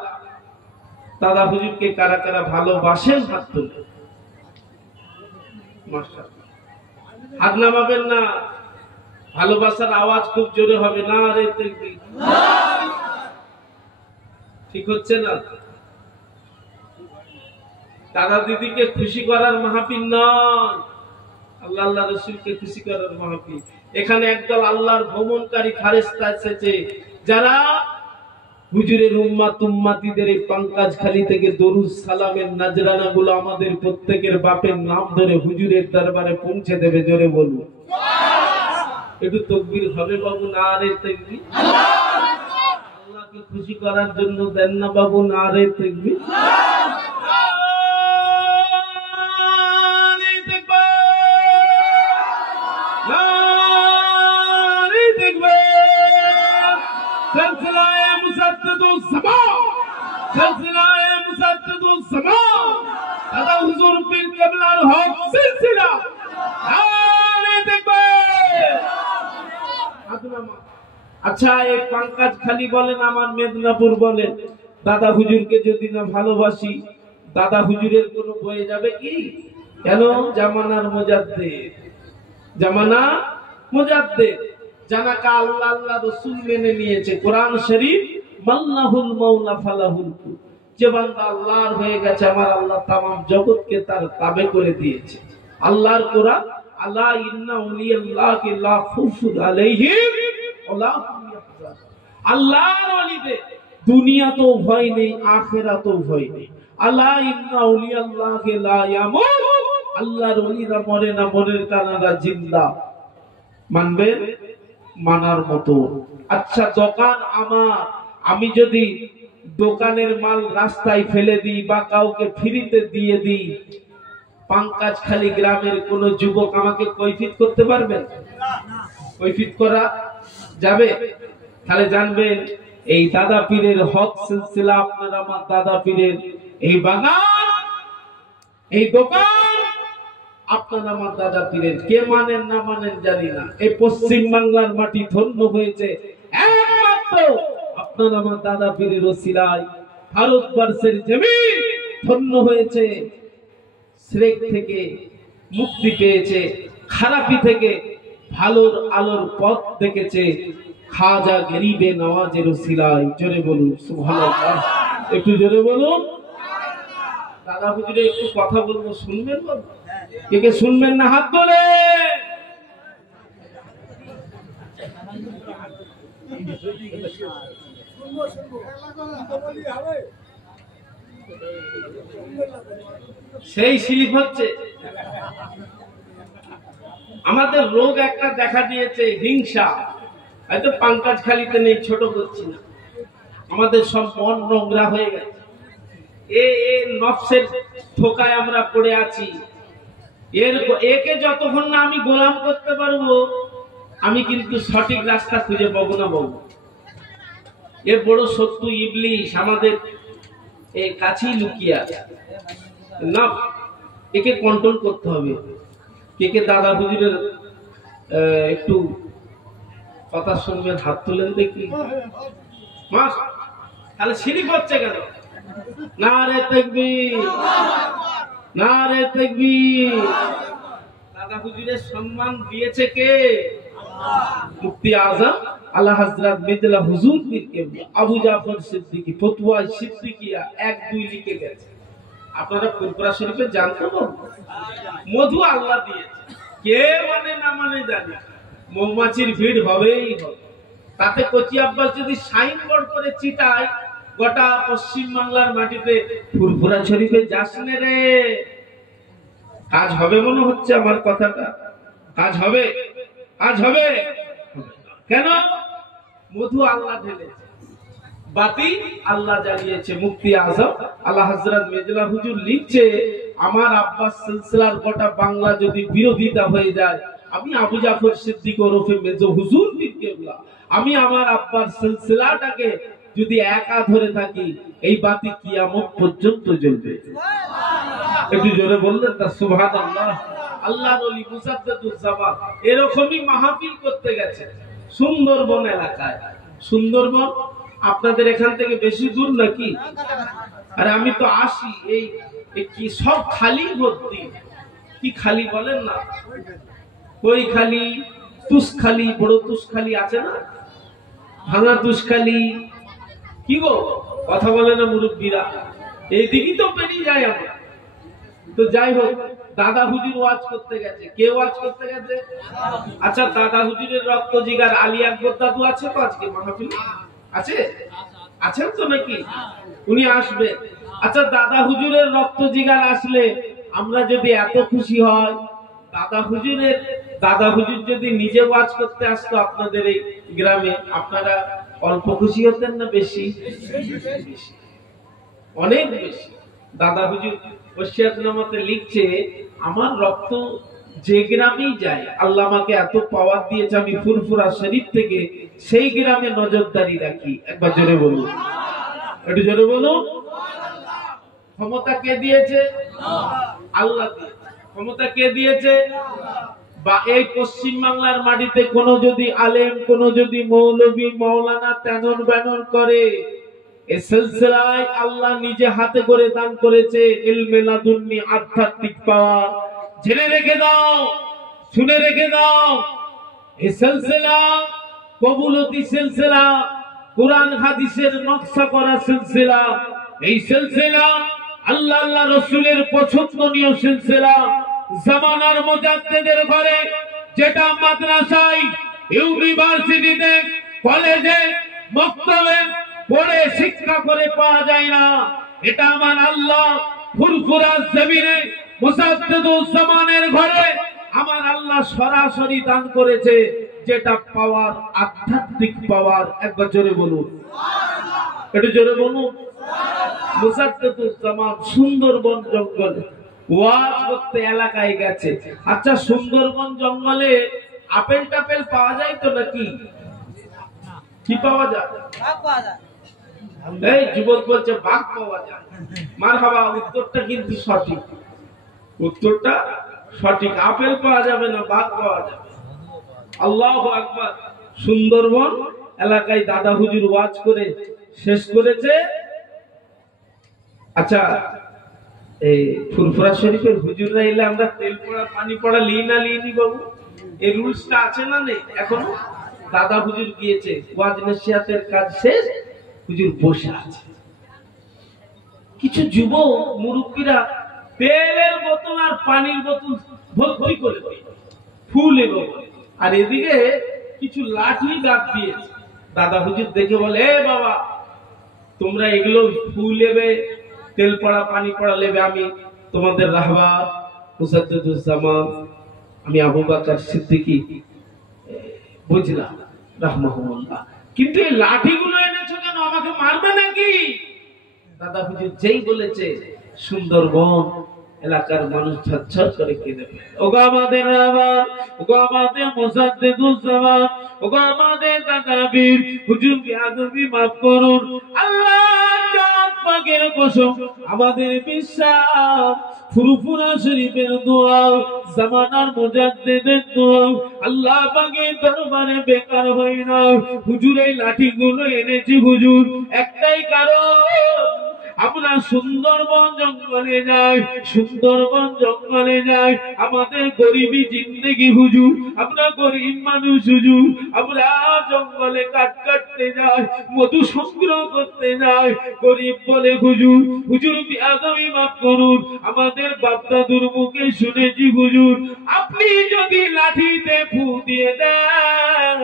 দাদা হুজুরকে কারা কারা ভালোবাসেন হাত তুলে। মাশাআল্লাহ, হাত নামাবেন না, ভালোবাসার আওয়াজ খুব জোরে হবে। না রে তাকবীর। ঠিক হচ্ছে না? দাদা দিদিকে খুশি করার মাহফিল নয়, আল্লাহ আল্লাহ রাসূলকে খুশি করার মাহফিল। এখানে একদল আল্লাহর ভ্রমণকারী ফেরেশতা এসেছে, যারা হুজুরের উম্মত উম্মতিদের এই পাঙ্কাজখালী থেকে দরুদ সালামের নাজরানা গুলো আমাদের প্রত্যেকের বাপের নাম ধরে হুজুরের দরবারে পৌঁছে দেবে। জোরে বলুন সুবহানাল্লাহ। একটু তাকবীর হবে বাবু, নারে তাকবীর। আল্লাহকে খুশি করার জন্য দেন না বাবু, নারে তাকবীর। আচ্ছা, এই পাঙ্কাজখালী বলেন, আমার মেদিনীপুর বলেন, দাদা হুজুরকে যদি না ভালোবাসি, দাদা হুজুরের কোনো বয়ে যাবে কি? কেন? জামানার মুজাদ্দিদ, জামানা মুজাদ্দিদ, জানাকা আল্লাহ আল্লাহ রাসূল মেনে নিয়েছে। কোরআন শরীফ, মাল্লাহুল মাওলা ফালাহুল কুল, যে বান্দা আল্লাহর হয়ে গেছে, আমার আল্লাহ তামাম জগৎকে তার তাবে করে দিয়েছে। আল্লাহর কোরআন, আলা ইন্না উলিয়াল্লাহি লা খাউফুন আলাইহিম ওয়া হুম ইয়াহজানুন। আল্লাহর ওলিদের দুনিয়াতেও ভয় নেই, আখিরাতেও ভয় নেই। আলা ইন্না আউলিয়াল্লাহি লা ইয়ামুত, আল্লাহর ওলিরা মরে না, মনের তানারা জিন্দা। মানবেন? মানার মতো। আচ্ছা দোকান আমার, আমি যদি দোকানের মাল রাস্তায় ফেলে দিই বা কাউকে ফ্রিতে দিয়ে দিই, পাঙ্কাজখালী গ্রামের কোন যুবক আমাকে কৈফিয়ত করতে পারবেন? কৈফিয়ত করা যাবে? তাহলে জানবেন এই দাদা পীরের হক সিলসিলা, আপনার আমার দাদা পীরের এই বাগান, এই দোকান আপনার আমার দাদা পীরের। কে মানেন না মানেন জানি না, এই পশ্চিম বাংলার মাটি ধন্য হয়েছে একমাত্র আপনার আমার দাদা পীরের ওসিলায়। ভারতবর্ষের জমিন ধন্য হয়েছে, শ্রেক থেকে মুক্তি পেয়েছে, খারাপি থেকে ভালোর আলোর পথ দেখেছে খাজা গরিবে নওয়াজের ওসিলায়। জোরে বলুন সুবহানাল্লাহ, একটু জোরে বলুন। দাদা হুজুরে একটু কথা বলবো, শুনবেন? বল কে কে শুনবেন না হাত তোলে। সেই স্লিপ হচ্ছে। আমাদের রোগ একটা দেখা দিয়েছে, হিংসা। হয়তো পাঙ্কাজখালীতে নেই, ছোট করছি না, আমাদের সব মন নোংরা হয়ে গেছে। এ নফসের ধোকায় আমরা পড়ে আছি। একে যতক্ষণ না আমি গোলাম করতে পারবো, আমি কিন্তু সঠিক রাস্তা খুঁজে পাবো না। বাবু এর বড় শত্রু ইবলিশ আমাদের এই কাছেই লুকিয়ে আছে না। একে কন্ট্রোল করতে হবে। কে দাদা হুজুরের একটু কথা শুনবেন? হাত তুলেন দেখি। মাস তাহলে সিঁড়ি করছে কেন? নারে তাকবীর, নারে তাকবীর। দাদা হুজুরের সম্মান দিয়েছে কে? মুফতি আযম আলা হযরত মির্জা হুজুর পীর কেবলা আবু জাফর সিদ্দিকী ফতোয়া সিদ্দিকিয়া 1-2 লিখে গেছে। আপনারা ফুরফুরা শরীফে জানতেন মধু আল্লাহ দিয়েছে। কে মানে না মানে জানি, মৌমাছির ভিড় হবেই হবে। তাতে কচি আব্বাস যদি সাইনবোর্ড করে চিটায় গোটা পশ্চিম বাংলার মাটিতে, ফুরফুরা শরীফে যাস নে রে, কাজ হবে মনে হচ্ছে আমার কথাটা। কাজ হবে, কাজ হবে। কেন? মধু আল্লাহ ঢেলেছে, বাতি আল্লাহ জ্বালিয়েছে। মুফতি আযম আলা হযরত মির্জা হুজুর লিখছে, আমার আব্বাস সিলসিলার গোটা বাংলা যদি বিরোধিতা হয়ে যায়, আমি আবু জাফর সিদ্দিক ওরফে মেজো হুজুর পীর কেবলা, আমি আমার আব্বার সিলসিলাটাকে যদি একা ধরে থাকি, এই বাতি কিয়ামত পর্যন্ত জ্বলবে। একটু জোরে বললেন তা সুবহানাল্লাহ। আল্লাহর ওলি মুসাদ্দাদুজ জামান এরকমই মাহফিল করতে গেছে সুন্দরবন এলাকায়। সুন্দরবন আপনাদের এখান থেকে বেশি দূর নাকি? আরে আমি তো আসি, এই কি সব খালি ভর্তি। কি খালি বলেন না? কই খালি, তুষখালি, বড় তুষখালি আছে না, ভাঙা তুষখালি। কি গো কথা বলে না মুরব্বীরা? এইদিকে তো পেরিয়ে যায় আমরা। তো যাই হোক, দাদা হুজুর ওয়াজ করতে গেছে। কে ওয়াজ করতে গেছে? আচ্ছা দাদা হুজুরের রক্ত জিগার আলী আকবর দাদু আছে তো আজকে মাহফিল? আছে? আছেন তো নাকি? উনি আসবে। আচ্ছা দাদা হুজুরের রক্ত জিগার আসলে আমরা যদি এত খুশি হয়, দাদা হুজুর যদি নিজে ওয়াজ করতে আসতো আপনাদের এই গ্রামে, আপনারা অল্প খুশি হতেন না বেশি? অনেক বেশি। দাদা হুজুর ওসিয়াতনামাতে লিখছে, আমার রক্ত যে গ্রামেই যায়, আল্লাহ আমাকে এত পাওয়ার দিয়েছে, আমি ফুরফুরা শরীফ থেকে সেই গ্রামে নজরদারি রাখি। একবার জোরে বলুন, একটু জোরে বলুন। ক্ষমতা কে দিয়েছে? আল্লাহ দিয়েছে। ক্ষমতা কে দিয়েছে? বা এই পশ্চিম বাংলার মাটিতে কোন যদি আলেম, কোন যদি মৌলবী মাওলানা তেনন বেনন করে, এই সিলসিলায় আল্লাহ নিজে হাতে করে দান করেছে ইলমে লাদুন্নি, আধ্যাত্মিক পাওয়ার। জেনে রেখে দাও, শুনে রেখে দাও, এই সিলসিলা কবুলতি সিলসিলা, কোরআন হাদিসের নকশা করা সিলসিলা। এই সিলসিলা আল্লাহ রাসূলের পছন্দনীয় সিলসিলা। জামানার মুজাদ্দিদের ঘরে, যেটা মাদ্রাসায়, ইউনিভার্সিটিতে, কলেজে, মক্তবে পড়ে শিক্ষা করে পাওয়া যায় না, এটা আমার আল্লাহ ফুরফুরা জমিনে মুসাদ্দিদুজ্জামানের ঘরে আমার আল্লাহ সরাসরি দান করেছে, যেটা পাওয়ার আধ্যাত্মিক পাওয়ার। একবার জোরে বলুন সুবহানাল্লাহ, একটু জোরে বলুন সুবহানাল্লাহ। মুসাদ্দিদুজ্জামান সুন্দরবন জঙ্গলে ওয়াজ করতে এলাকায় গেছে। আচ্ছা, সুন্দরবন জঙ্গলে আপেল টাপেল পাওয়া যায় তো নাকি? কি পাওয়া যায়? বাঘ পাওয়া যায়। এই যুবক বলছে বাঘ পাওয়া যায়। মারহাবা, উত্তরটা কিন্তু সঠিক, উত্তরটা সঠিক। আপেল পাওয়া যাবে না, বাঘ পাওয়া যাবে। আল্লাহু আকবার। সুন্দরবন এলাকায় দাদা হুজুর ওয়াজ করে শেষ করেছে। আচ্ছা, এই ফুরফুরা শরীফের হুজুররা এলে আমরা তেল পড়া পানি পড়া লিই না লিইনি বাবু? এই রুলসটা আছে না নেই এখনো? দাদা হুজুর গিয়েছে, ওয়াজ নসিহতের কাজ শেষ, হুজুর বসে আছে। কিছু যুবক মুরব্বীরা তেলের বোতল আর পানির বোতল ভর্তি করে ফুল এগো, আর এদিকে কিছু লাঠি গাছ দিয়েছে। দাদা হুজুর দেখে বলে, এ বাবা, তোমরা এগুলো ফুল নেবে, তেল পড়া পানি পড়া নেবে, আমি তোমাদের রাহবার মুসাদ্দিদুজ্জামান, আমি আবু বকর সিদ্দিকী বুঝলাম রাহমাহুল্লাহ, কিন্তু এই লাঠিগুলো এনেছো কেন? আমাকে মারবে নাকি? দাদা হুজুর যেই বলেছে, সুন্দরবন এলাকার মানুষ ঝরঝর করে কেঁদে ফেলে। ওগো আমাদের রাহবার, ওগো আমাদের মুসাদ্দিদুজ্জামান, ওগো আমাদের দাদা বীর হুজুর, বেয়াদবি মাফ করুন। আল্লাহ জাত পাকের কসম, আমাদের বিশ্বাস, ফুরফুরা শরীফের দোয়া, জামানার মুজাদ্দিদের দোয়া আল্লাহ পাকের দরবারে বেকার হয় না। হুজুর এই লাঠিগুলো এনেছি হুজুর একটাই কারণ, আমরা সুন্দরবন জঙ্গলে যাই, সুন্দরবন জঙ্গলে যাই, আমাদের গরিবী জিন্দেগি হুজুর, আমরা গরিব মানুষ হুজুর, আমরা জঙ্গলে কাঠ কাটতে যাই, মধু সংগ্রহ করতে যাই। গরিব বলে হুজুর, হুজুর বেয়াদবি মাফ করুন, আমাদের বাপ দাদুর মুখে শুনেছি হুজুর, আপনি যদি লাঠিতে ফু দিয়ে দেন,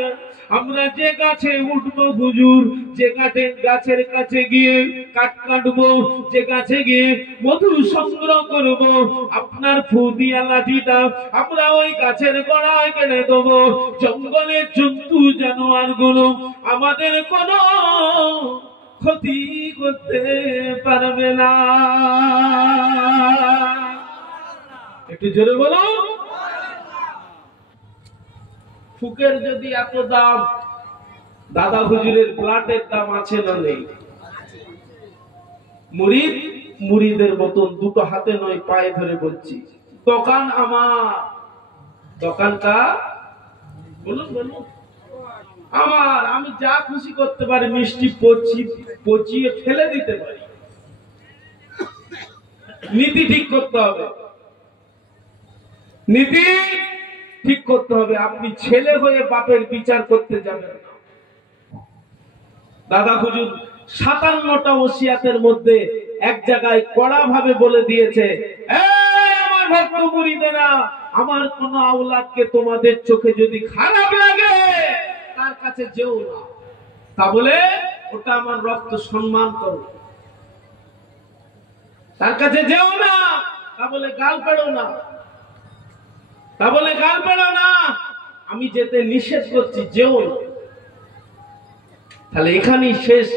আমরা যে গাছে উঠবো হুজুর, যে গাছের কাছে গিয়ে কাঠ কাটবো, যে গাছে গিয়ে মধু সংগ্রহ করব, আপনার ফু দিয়া লাঠিটা আমরা ওই গাছের গোড়ায় কেটে দেবো। জঙ্গলের জন্তু জানোয়ার গুলো আমাদের কোনো ক্ষতি করতে পারবে না। একটু জোরে বলো। ফুকের যদি এত দাম, দাদা হুজুরের প্লাটের দাম আছে না নেই? মুরিদ মুরিদের মতন দুটো হাতে নয় পায়ে ধরে বলছি, দোকান আমার, দোকানটা বলুন বলুন আমার, আমি যা খুশি করতে পারি, মিষ্টি পচিয়ে ফেলে দিতে পারি। নীতি ঠিক করতে হবে, নীতি ঠিক করতে হবে। আপনি ছেলে হয়ে বাপের বিচার করতে যাবেন না। দাদা হুজুর 57টা ওসিয়াতের মধ্যে এক জায়গায় কড়া ভাবে বলে দিয়েছে, আমার ভক্ত মুরিদেরা, আমার কোন আওলাদকে তোমাদের চোখে যদি খারাপ লাগে তার কাছে যেও না, তা বলে ওটা আমার রক্ত, সম্মান করো, তার কাছে যেও না, তা বলে গাল পেড়ো না, তা বলে গাল পেড়ো না, আমি যেতে নিষেধ করছি, যেও না। তাহলে এখানেই শেষ।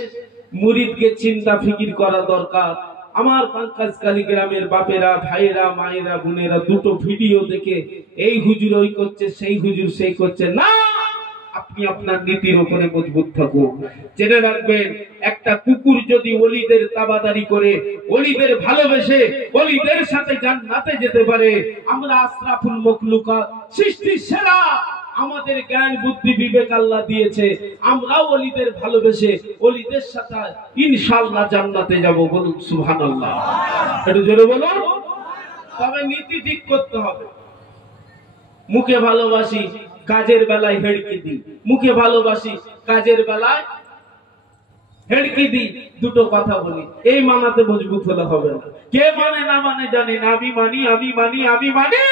মুরিদকে চিন্তা ফিকির করা দরকার। আমার পাঙ্কাজকালী গ্রামের বাপেরা, ভাইয়েরা, মায়েরা, বোনেরা দুটো ভিডিও দেখে এই হুজুর ওই করছে, সেই হুজুর সেই করছে না, আপনি আপনার নীতির উপরে মজবুত থাকুন। জেনে রাখবেন, একটা কুকুর যদি ওলিদের তাবাদারি করে, ওলিদের ভালোবেসে, ওলিদের সাথে জান্নাতে যেতে পারে, আমরা আশরাফুল মাখলুকাত, সৃষ্টির সেরা, আমাদের জ্ঞান বুদ্ধি বিবেক আল্লাহ দিয়েছে, আমরাও ওলিদের ভালোবেসে ওলিদের সাথে ইনশাআল্লাহ জান্নাতে যাব। বলুন সুবহানাল্লাহ, একটু জোরে বলুন। তবে নীতি ঠিক করতে হবে। মুখে ভালোবাসি, কাজের বেলায় হেড়কি দিই, মুখে ভালোবাসি, কাজের বেলায় হেড়কি দিই, দুটো কথা বলি, এই মানাতে মজবুত হলে হবে না। কে মানে না মানে জানি না, আমি মানি, আমি মানি, আমি মানি,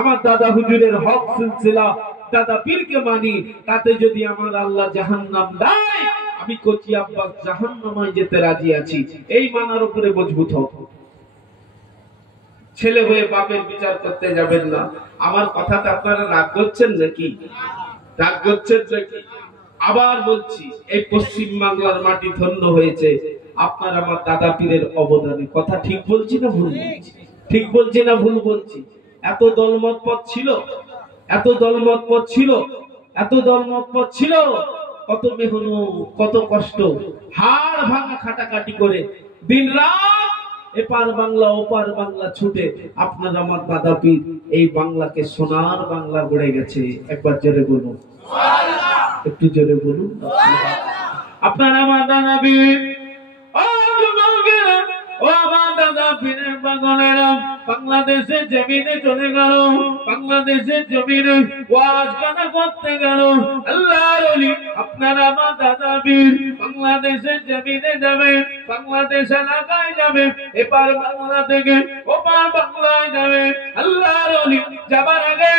আমার দাদা হুজুরের হক সিলসিলা, দাদা পীরকে মানি, তাতে যদি আমার আল্লাহ জাহান্নাম দেয়, আমি কচি আব্বাস জাহান্নামায় যেতে রাজি আছি, এই মানার উপরে মজবুত হোক। ছেলে হয়ে বাপের বিচার করতে যাবেন না। আমার কথাটা আপনারা রাগ করছেন নাকি? রাগ করছেন নাকি? আবার বলছি, এই পশ্চিম বাংলার মাটি ধন্য হয়েছে আপনার আমার দাদা পীরের অবদানে। কথা ঠিক বলছি না ভুল বলছি? ঠিক বলছি না ভুল বলছি? এত দলমত পথ ছিল, এত দলমত পথ ছিল, এত দলমত পথ ছিল, কত মেহনত, কত কষ্ট, হাড় ভাঙা খাটাখাটি করে দিন রাত এপার বাংলা ওপার বাংলা ছুটে আপনার আমার দাদা পীর এই বাংলাকে সোনার বাংলা গড়ে গেছে। একবার জোরে বলুন, একটু জোরে বলুন। আপনার আমার দাদা পীর, ও আমার দাদা পীরের বাগানেরা বাংলাদেশের জমিনে চলে গেল, বাংলাদেশের জমিনে ওয়াজ গানা করতে গেল। আল্লাহর ওলি আপনার আমার দাদা পীর বাংলাদেশের জমিনে যাবে, বাংলাদেশ এলাকায় যাবে, এপার বাংলা থেকে ওপার বাংলায় যাবে। আল্লাহর ওলি যাবার আগে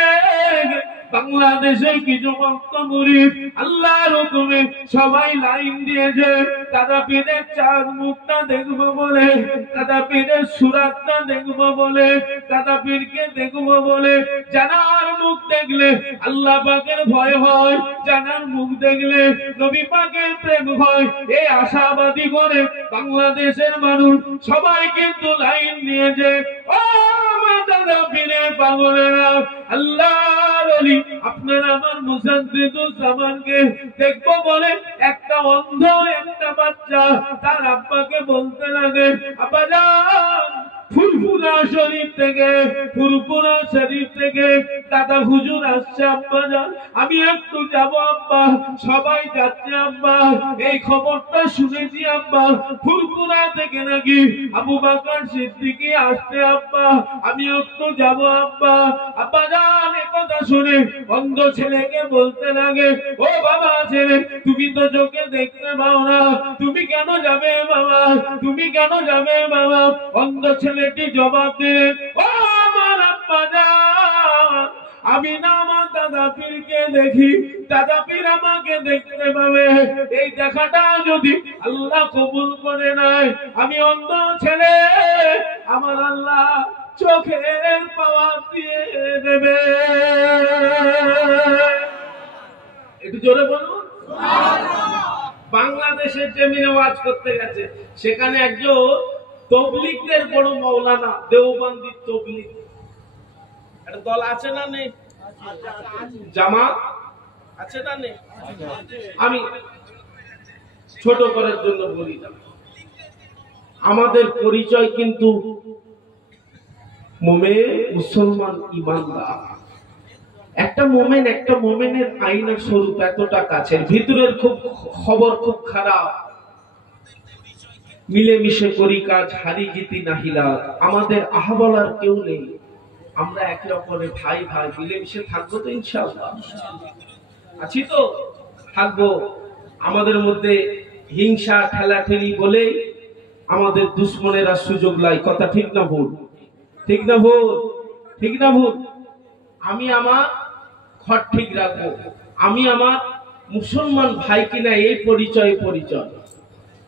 বাংলাদেশের কিছু ভক্ত মুরিদ আল্লাহর হুকুমে সবাই লাইন দিয়েছে, দাদা পীরের চাঁদ মুখটা দেখবো বলে, দাদা পীরের সুরাতটা দেখবো বলে, দাদা পীরকে দেখবো বলে। জানার মুখ দেখলে আল্লাহ পাকের ভয় হয়, জানার মুখ দেখলে নবী পাকের প্রেম হয়। এই আশাবাদী করে বাংলাদেশের মানুষ সবাই কিন্তু লাইন দিয়েছে। ও আমার দাদা পীরের পাগলেরা, আল্লাহর ওলি আপনার আমার মুসাদ্দিদুল জামানকে দেখবো বলে একটা অন্ধ একটা বাচ্চা তার আব্বাকে বলতে লাগে, আব্বাজান ফুরফুরা শরীফ থেকে, ফুরফুরা শরীফ থেকে দাদা হুজুর আসছে আব্বাজান, আমি একটু যাব আব্বা। সবাই যাচ্ছে আব্বা, এই খবরটা শুনেছি আব্বা, ফুরফুরা থেকে নাকি আবু বকর সিদ্দিকী আসছে আব্বা, আমি একটু যাব আব্বা। আব্বাজান এই কথা শুনে অন্ধ ছেলেকে বলতে লাগে, ও বাবা ছেলে তুমি তো চোখে দেখতে পাও না, তুমি কেন যাবে বাবা, তুমি কেন যাবে বাবা? অন্ধ ছেলেটি জবাব দিলেন, ও আমার আব্বাজান আমি না আমার দাদা পীরকে দেখি, দাদা পীর আমাকে দেখতে পাবে। এই দেখাটা যদি আল্লাহ কবুল করে নাই, আমি অন্ধ ছেলে আমার আল্লাহ চোখের পাওয়ার দিয়ে দেবে। একটু জোরে বলুন। বাংলাদেশের জমিনে ওয়াজ করতে গেছে, সেখানে একজন তবলিগদের বড় মাওলানা, দেওবন্দি তবলিগ একটা দল আছে না নেই? জামাত আছে না নেই? আমি ছোট করার জন্য বলি না, আমাদের পরিচয় কিন্তু মোমেন, মুসলমান, ইমানদার। একটা মোমেন, একটা মোমেনের আইনার স্বরূপ এতটা কাছের, ভিতরের খুব খবর খুব খারাপ। মিলেমিশে করি কাজ, হারি জিতি নাহিলা, আমাদের আহা বলার কেউ নেই। আমরা একে অপরের ভাই ভাই মিলেমিশে থাকবো তো ইনশাআল্লাহ? আছি তো? থাকবো। আমাদের মধ্যে হিংসা ঠেলাঠেলি বলে আমাদের দুশ্মনেরা সুযোগ লাই। কথা ঠিক না ভুল? ঠিক না ভুল? ঠিক না ভুল? আমি আমার ঘর ঠিক রাখবো, আমি আমার মুসলমান ভাই কিনা এই পরিচয়, পরিচয়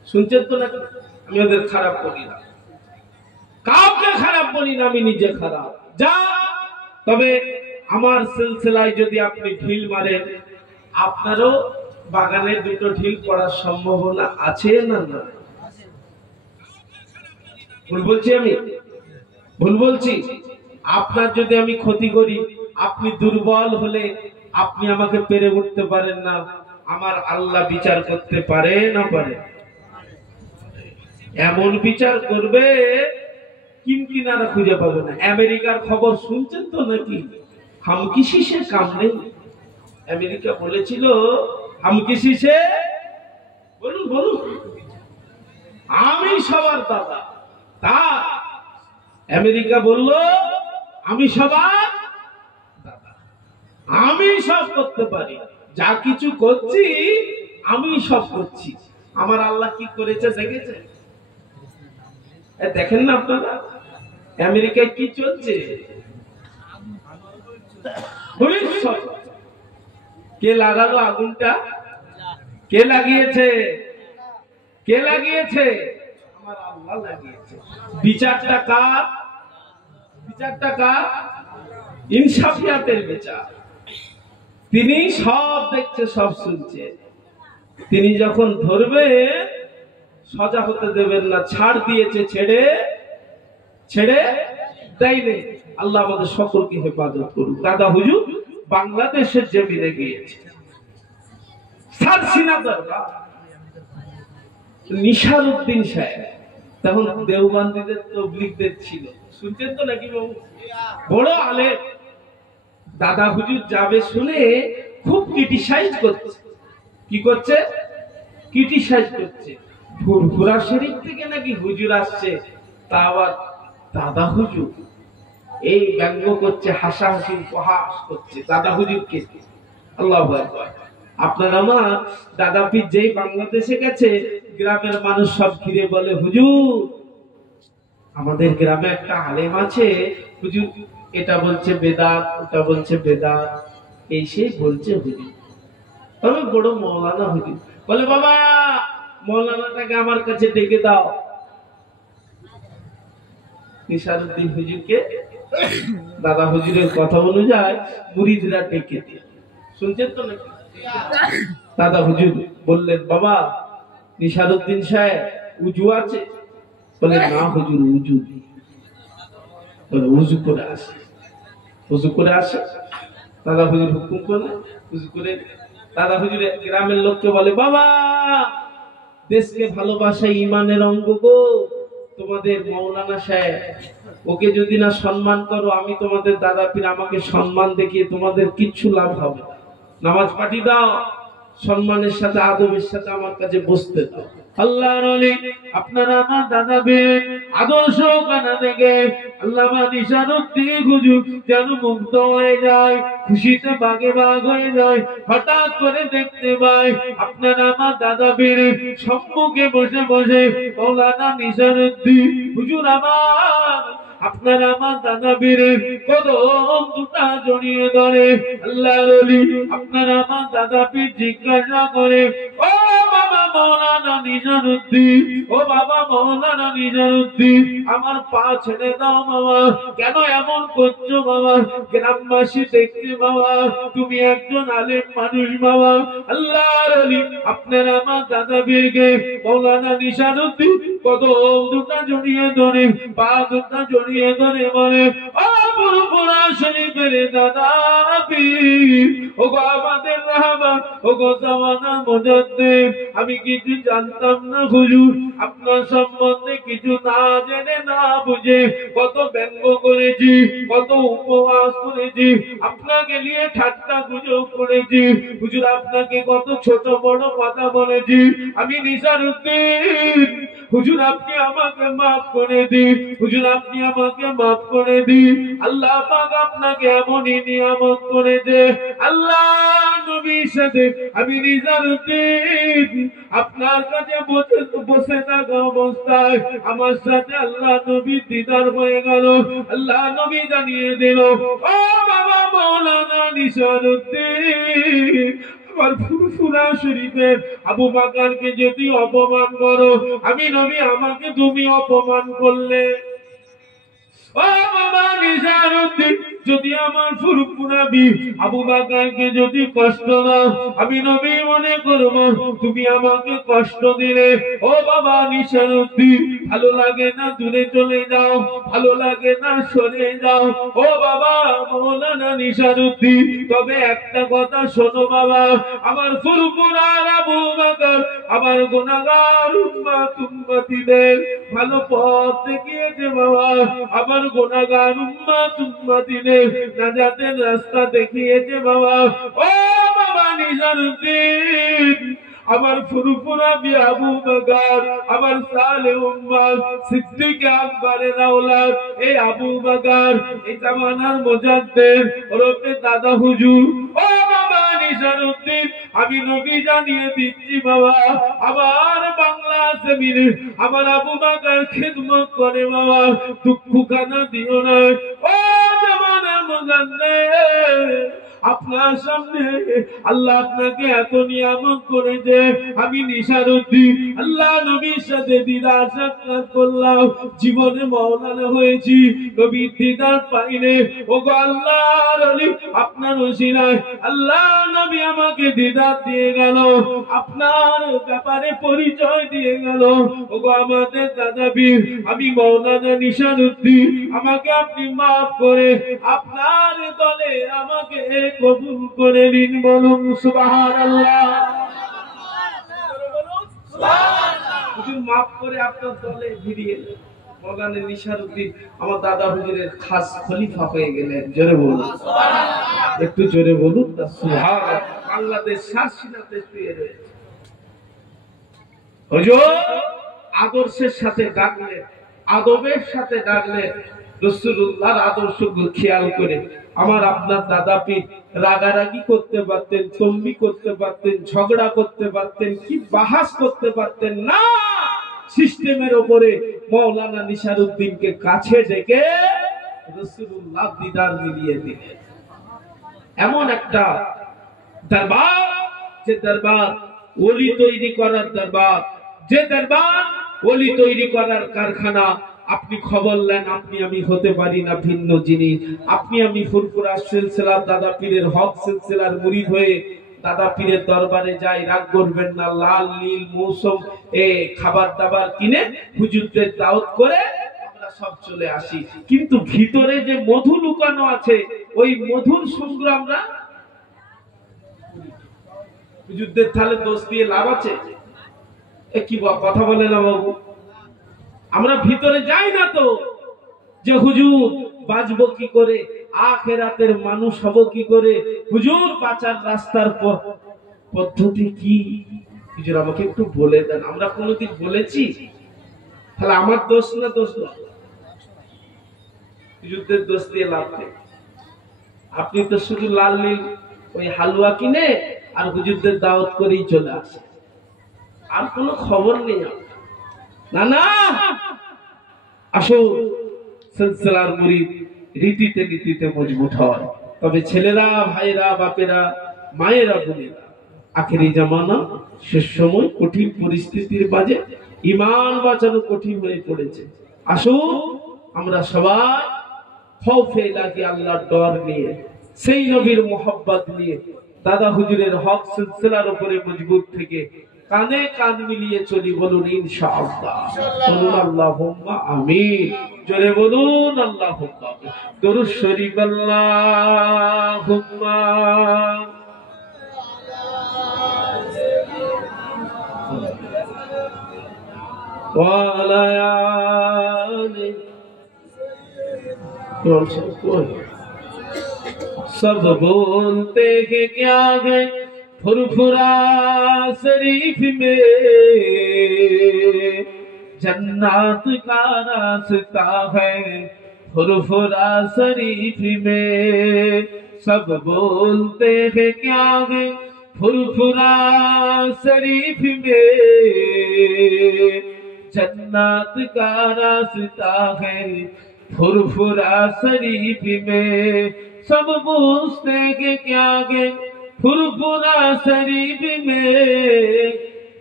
শুনছেন তো না? আমি ওদের খারাপ বলি না, কাউকে খারাপ বলি না, আমি নিজে খারাপ যা। তবে আমার সিলসিলায় যদি আপনি ঢিল মারেন, আপনারও বাগানে দুটো ঢিল পড়ার সম্ভাবনা আছে না? না ভুল বলছি? আমি ভুল বলছি? আপনার যদি আমি ক্ষতি করি, আপনি দুর্বল হলে আপনি আমাকে পেরে উঠতে পারেন না, আমার আল্লাহ বিচার করতে পারে না পারে? এমন বিচার করবে কিনকিনারা খুঁজে পাবে না। আমেরিকার খবর শুনছেন তো নাকি? হাম কিসি সে কাম নেই। আমেরিকা বলেছিল হাম কিসি সে, বলুন বলুন, আমি সবার দাদা। তা আমেরিকা বলল আমি সবার দাদা, আমি সব করতে পারি, যা কিছু করছি আমি সব করছি। আমার আল্লাহ কি করেছে দেখেছে? দেখেন না আপনারা আমেরিকায় কি চলছে? কে লাগালো আগুনটা? কে লাগিয়েছে? কে লাগিয়েছে? আমার আল্লাহ লাগিয়েছে। বিচারটা কার? বিচারটা কার? ইনসাফিয়াতের বিচার। তিনি সব দেখছে, সব শুনছে। তিনি যখন ধরবে সজা হতে দেবেন না, ছাড় দিয়েছে, ছেড়ে দেয়নি। আল্লাহ আমাদের সকলকে হেফাজত করুন। দাদা হুজুর বাংলাদেশের জমিনে গিয়েছে, সারসিনা দরবার, নিশারউদ্দিন সাহেব তখন দেওবন্দীদের তবলিগদের ছিল, শুনছেন তো নাকি বাবু? বড় আলেম। দাদা হুজুর যাবে শুনে খুব ক্রিটিসাইজ করছে। কি করছে? ক্রিটিসাইজ করছে। ফুরফুরা শরীফ থেকে নাকি হুজুর আসছে, তা আবার দাদা হুজুর এই ব্যঙ্গ করছে, হাসাহাসি উপহাস করছে দাদা হুজুরকে। আল্লাহু আকবার। আপনার আমার দাদা পীর যেই বাংলাদেশে গেছে, গ্রামের মানুষ সব ঘিরে বলে, হুজুর আমাদের গ্রামে একটা আলেম আছে, হুজুর এটা বলছে বেদাত, ওটা বলছে বেদাত, এই সেই বলছে হুজুর। তবে বড় মৌলানা হুজুর বলে, বাবা মৌলানাটাকে আমার কাছে ডেকে দাও। নিশারউদ্দিন হুজুরকে দাদা হুজুরের কথা অনুযায়ী মুরিদরা ডেকে দিয়ে, শুনছেন তো নাকি? দাদা হুজুর বললেন, বাবা নিশারউদ্দিন সাহেব উজু আছে? বলে, না হুজুর উজু নেই। বলে, উজু করে আসে। উজু করে আসে। দাদা হুজুর হুকুম করে উজু করে। দাদা হুজুর গ্রামের লোককে বলে, বাবা দেশকে ভালোবাসা ইমানের অঙ্গ গো, তোমাদের মৌলানা সাহেব, ওকে যদি না সম্মান করো, আমি তোমাদের দাদা পীর, আমাকে সম্মান দেখিয়ে তোমাদের কিচ্ছু লাভ হবে না। নামাজ পাঠিয়ে দাও, সম্মানের সাথে আদবের সাথে আমার কাছে বসতে দাও। আল্লাহর ওলি আপনারা আমার দাদা পীর আদর্শ কানা দেখে আল্লামা নিশারউদ্দিন হুজুর যেন মুগ্ধ হয়ে যায়, খুশিতে বাগে বাগ হয়ে যায়। হঠাৎ করে দেখতে পাই আপনারা আমার দাদা পীর সম্মুখে বসে বসে মৌলানা নিশারউদ্দিন হুজুর আমার আপনারা আমার দাদা পীরের কদম দুটা জড়িয়ে ধরে। আল্লাহর ওলি আপনারা আমার দাদা পীর জিজ্ঞাসা করে, ও বাবা মৌলানা নিশারউদ্দিন, ও বাবা মৌলানা নিশারউদ্দিন, আমার পা ছেড়ে দাও বাবা, কেন এমন করছো বাবা? গ্রামবাসী দেখছে বাবা তুমি একজন আলেম মানুষ বাবা। আল্লাহর ওলি আপনারা আমার দাদা পীরকে মৌলানা নিশারউদ্দিন কদম দুটা জড়িয়ে ধরে, পা দুটা জড়িয়ে ধরে বলে, ও ফুরফুরা শরীফের দাদা পীর, ও গো আমাদের রাহবার, ও গো জামানা মুজাদ্দিদ, আমি কিছু জানতাম না হুজুর, আপনার সম্বন্ধে কিছু না জেনে না বুঝে কত ব্যঙ্গ করেছি, কত উপহাস করেছি, আপনাকে নিয়ে ঠাট্টা গুজব করেছি হুজুর, আপনাকে কত ছোট বড় কথা বলেছি। আমি নিশারউদ্দিন হুজুর, আপনি আমাকে মাফ করে দিন হুজুর, আপনি আমাকে মাফ করে দিন। আল্লাহ পাক আপনাকে এমনই নিয়ামত করেছে। আল্লাহ নবীর সাথে আমি নিশারউদ্দিন আপনার কাছে বসে থাকা অবস্থায় আমার সাথে আল্লাহ নবী দিদার হয়ে গেল। আল্লাহ নবী জানিয়ে দিল, ও বাবা মৌলানা নিশারউদ্দিন, আমার ফুরফুরা শরীফের আবু বকরকে যদি অপমান করো, আমি নবী আমাকে তুমি অপমান করলে। ও বাবা নিশারউদ্দিন, যদি আমার ফুরফুরা আবু বকরকে যদি কষ্ট দাও, আমি নবী মনে করব তুমি আমাকে কষ্ট দিলে। ও বাবা নিশারউদ্দিন, ভালো লাগে না দূরে চলে যাও, ভালো লাগে না সরে যাও। ও বাবা মৌলানা নিশারউদ্দিন, তবে একটা কথা শোনো বাবা, আমার ফুরফুরা আবু বকর আমার গুনাহগার উম্মতিদের ভালো পথ দেখিয়েছে বাবা, আমার গুনাহগার উম্মতিদের নাজাতের রাস্তা দেখিয়েছে বাবা। ও বাবা নিশারউদ্দিন, আমার ফুরফুরা আবু বকর আমার সালেহ উম্মত সিদ্দিক আকবরের আওলাদ এই আবু বকর, এই জামানার মুজাদ্দিদ ওরফে দাদা হুজুর। ও বাবা নিশারউদ্দিন, আমি নবী জানিয়ে দিচ্ছি বাবা, আমার বাংলা জমিনে আমার আবু বকর খিদমত করে বাবা, দুঃখ খানা দিও না। ও জামানার মুজাদ্দিদ আপনার সামনে আল্লাহ আপনাকে এত নিয়ামত করে দে, আমি নিশারউদ্দিন আল্লাহ নবীর সাথে দিদার সাক্ষাৎ করলাম, জীবনে মাওলানা হয়েছি, নবীর দিদার পাইলে। ওগো আল্লাহর ওলি, আপনার ওসিলায় আল্লাহ নবী আমাকে দিদার দিয়ে গেল, আপনার ব্যাপারে পরিচয় দিয়ে গেল। ওগো আমাদের দাদা পীর, আমি মাওলানা নিশারউদ্দিন, আমাকে আপনি মাফ করে আপনার দলে আমাকে কবুল করে নিন। বলুন সুবহানাল্লাহ। হুজুর মাফ করে আপনার দলে ভিড়িয়ে মাওলানা নিশারউদ্দিন আমার দাদা হুজুরের খাস খলিফা হয়ে গেলেন। জোরে বলুন সুবহানাল্লাহ। একটু জোরে বলুন না সুবহানাল্লাহ। বাংলাদেশ শাসিনাতে শুয়ে রয়েছে। হুজুর আদর্শের সাথে ডাকলে, আদবের সাথে ডাকলে, রাসূলুল্লাহর আদর্শগুলো খেয়াল করে আমার আপনার দাদা পীর রাগারাগি করতে পারতেন, তম্বি করতে পারতেন, ঝগড়া করতে পারতেন, কি বাহাস করতে পারতেন না। সিস্টেমের উপরে মাওলানা নিশারউদ্দিনকে কাছে ডেকে রাসূলুল্লাহ দিদার মিলিয়ে দিলেন। এমন একটা দরবার, যে দরবার ওলি তৈরি করার দরবার, যে দরবার ওলি তৈরি করার কারখানা। আপনি খবর নেন, আপনি আমি হতে পারি না ভিন্ন জিনিস। আপনি আমি ফুরফুরা সিলসিলার দাদা পীরের হক সিলসিলার মুরিদ হয়ে দাদা পীরের দরবারে যাই, রাগ করবেন না। লাল নীল মৌসুম খাবার দাবার কিনে হুজুরদের দাওয়াত করে আমরা সব চলে আসি, কিন্তু ভিতরে যে মধু লুকানো আছে ওই মধুর সংগ্রামরা হুজুরদের থালে দোষ দিয়ে লাভ আছে? কি কথা বলে না বাবু? আমরা ভিতরে যাই না তো, যে হুজুর বাঁচবো কি করে, আখিরাতের মানুষ হব কি করে, হুজুর বাঁচার রাস্তার পদ্ধতি কি, হুজুর আমাকে একটু বলে দেন। আমরা কোনোদিন বলেছি? তাহলে আমার দোষ না, দোষ না হুজুরদের দোষ দিয়ে লাভ নেই। আপনি তো শুধু লাল নীল ওই হালুয়া কিনে আর হুজুরদের দাওয়াত করেই চলে আসে, আর কোনো খবর নেই। না না, আসো সিলসিলার মুরিদ রীতিতে নীতিতে মজবুত হয়। তবে ছেলেরা, ভাইরা, বাপেরা, মায়েরা, বোনেরা, আখেরি জামানা, শেষ সময়, কঠিন পরিস্থিতির মাঝে ঈমান বাঁচানো কঠিন হয়ে পড়েছে। আসুন আমরা সবাই খৌফে ইলাহি, আল্লাহর ডর নিয়ে, সেই নবীর মোহাব্বত নিয়ে, দাদা হুজুরের হক সিলসিলার উপরে মজবুত থেকে কানে কান মিলিয়ে চলি। বলুন ইনশাআল্লাহ। বলুন আল্লাহুম্মা আমিন। জোরে বলুন আল্লাহুম্মা আমিন। দরুদ শরীফ আল্লাহুম্মা ওয়া আলা আলি सब बोलते हैं क्या है फुरफुरा शरीफ में, जन्नत का रास्ता है फुरफुरा शरीफ में। सब बोलते हैं क्या है फुरफुरा शरीफ में, जन्नत का रास्ता है फुरफुरा शरीफ में। सब पूछते के क्या गे फुरफुरा शरीफ में,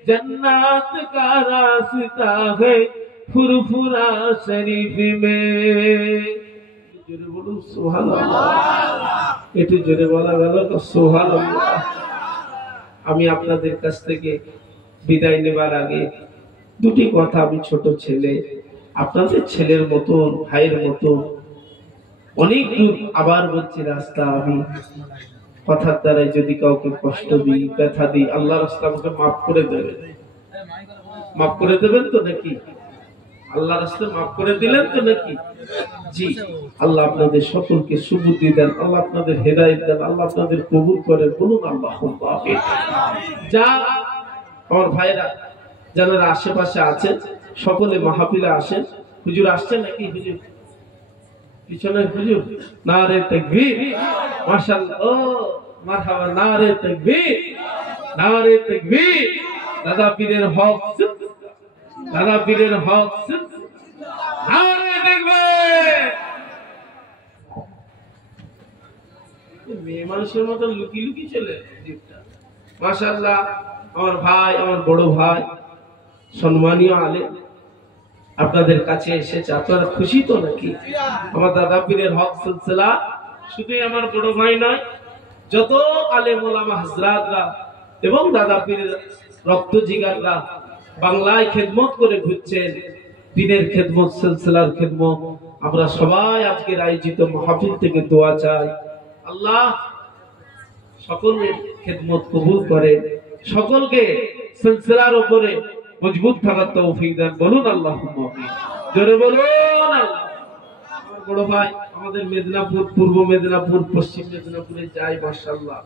जन्नत का रास्ता है फुरफुरा शरीफ में। जोरे बोलो सुभान अल्लाह। একটু জোরে বলা গেল না সুবহানাল্লাহ। আমি আপনাদের কাছ থেকে বিদায় নেবার আগে দুটি কথা, আমি ছোট ছেলে, আপনাদের ছেলের মতন, ভাইয়ের মতন, অনেক দূর, আবার বলছি রাস্তা, আমি কথার দ্বারাই যদি কাউকে কষ্ট দিই, ব্যথা দিই, আল্লাহ রাস্তা আমাকে মাফ করে দেবেন। মাফ করে দেবেন তো নাকি? আল্লাহ রাস্তা মাফ করে দিলেন তো নাকি? জি, আল্লাহ আপনাদের সকলকে সুবুদ্ধি দেন, আল্লাহ আপনাদের হেদায়েত দেন, আল্লাহ আপনাদের কবুল করেন। বলুন আল্লাহুম্মা আমিন। যা আমার ভাইরা যারা আশেপাশে আছেন সকলে মাহফিলে আসেন। হুজুর আসছেন নাকি? হুজুর পিছনে হুজুর, নারে তাকবীর, মাশাআল্লাহ, ও মারহাবা, নারে তাকবীর, নারে তাকবীর। দাদা পীরের হক, দাদা পীরের হক, নারে তাকবীর। মেয়ে মানুষের মতো লুকি লুকি চলে জিপটা। মাশাআল্লাহ, আমার ভাই, আমার বড় ভাই, সম্মানীয় আলেম আপনাদের কাছে এসেছে। আপনারা খুশি তো নাকি? আমার দাদা পীরের হক সিলসিলা শুধুই আমার বড় ভাই নয়, যত আলেম ওলামা হযরতরা এবং দাদা পীরের রক্ত জিগাররা বাংলায় খেদমত করে ঘুরছেন, দ্বীনের খেদমত, সিলসিলার খেদমত, আমরা সবাই আজকের আয়োজিত মাহফিল থেকে দোয়া চাই আল্লাহ সকলের খেদমত কবুল করে, সকলকে সিলসিলার উপরে মজবুত থাকার তৌফিক দেন। বলুন আল্লাহুম্মা আমিন। জোরে বলুন আল্লাহ। আমার বড় ভাই আমাদের মেদিনীপুর, পূর্ব মেদিনীপুর, পশ্চিম মেদিনীপুরে যায় মাশাআল্লাহ।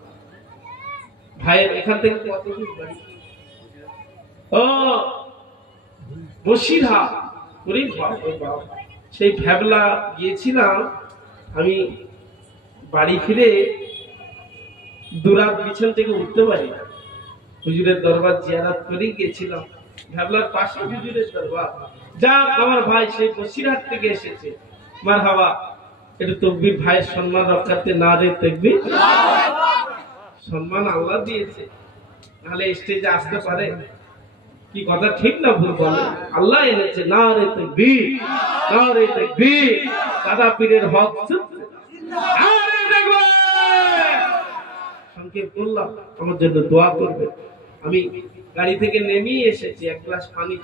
ভাইয়ের এখান থেকে কত দূর বাড়ি? ও বসিরহাট। ওরে বাপ রে বাপ, সেই ভ্যাবলা গিয়েছিলাম আমি, বাড়ি ফিরে দুরাত বিছান থেকে উঠতে পারি না। হুজুরের দরবার জিয়ারত করে গিয়েছিলাম, ভ্যাবলার পাশে হুজুরের দরবার। যা আমার ভাই সেই বসিরহাট থেকে এসেছে, মারহাবা। একটু তাকবীর, ভাইয়ের সম্মান রক্ষার্থে না রে তাকবীর। সম্মান আল্লাহ দিয়েছে, নাহলে স্টেজে আসতে পারে? কি কথা ঠিক না ভুল বলে? আল্লাহ এনেছে। না রে তাকবীর, না রে তাকবীর। দাদা পীরের হক সংক্ষেপ করলাম, আমার জন্য দোয়া করবে। আমি গাড়ি থেকে নেমেই এসেছি, এক গ্লাস পানি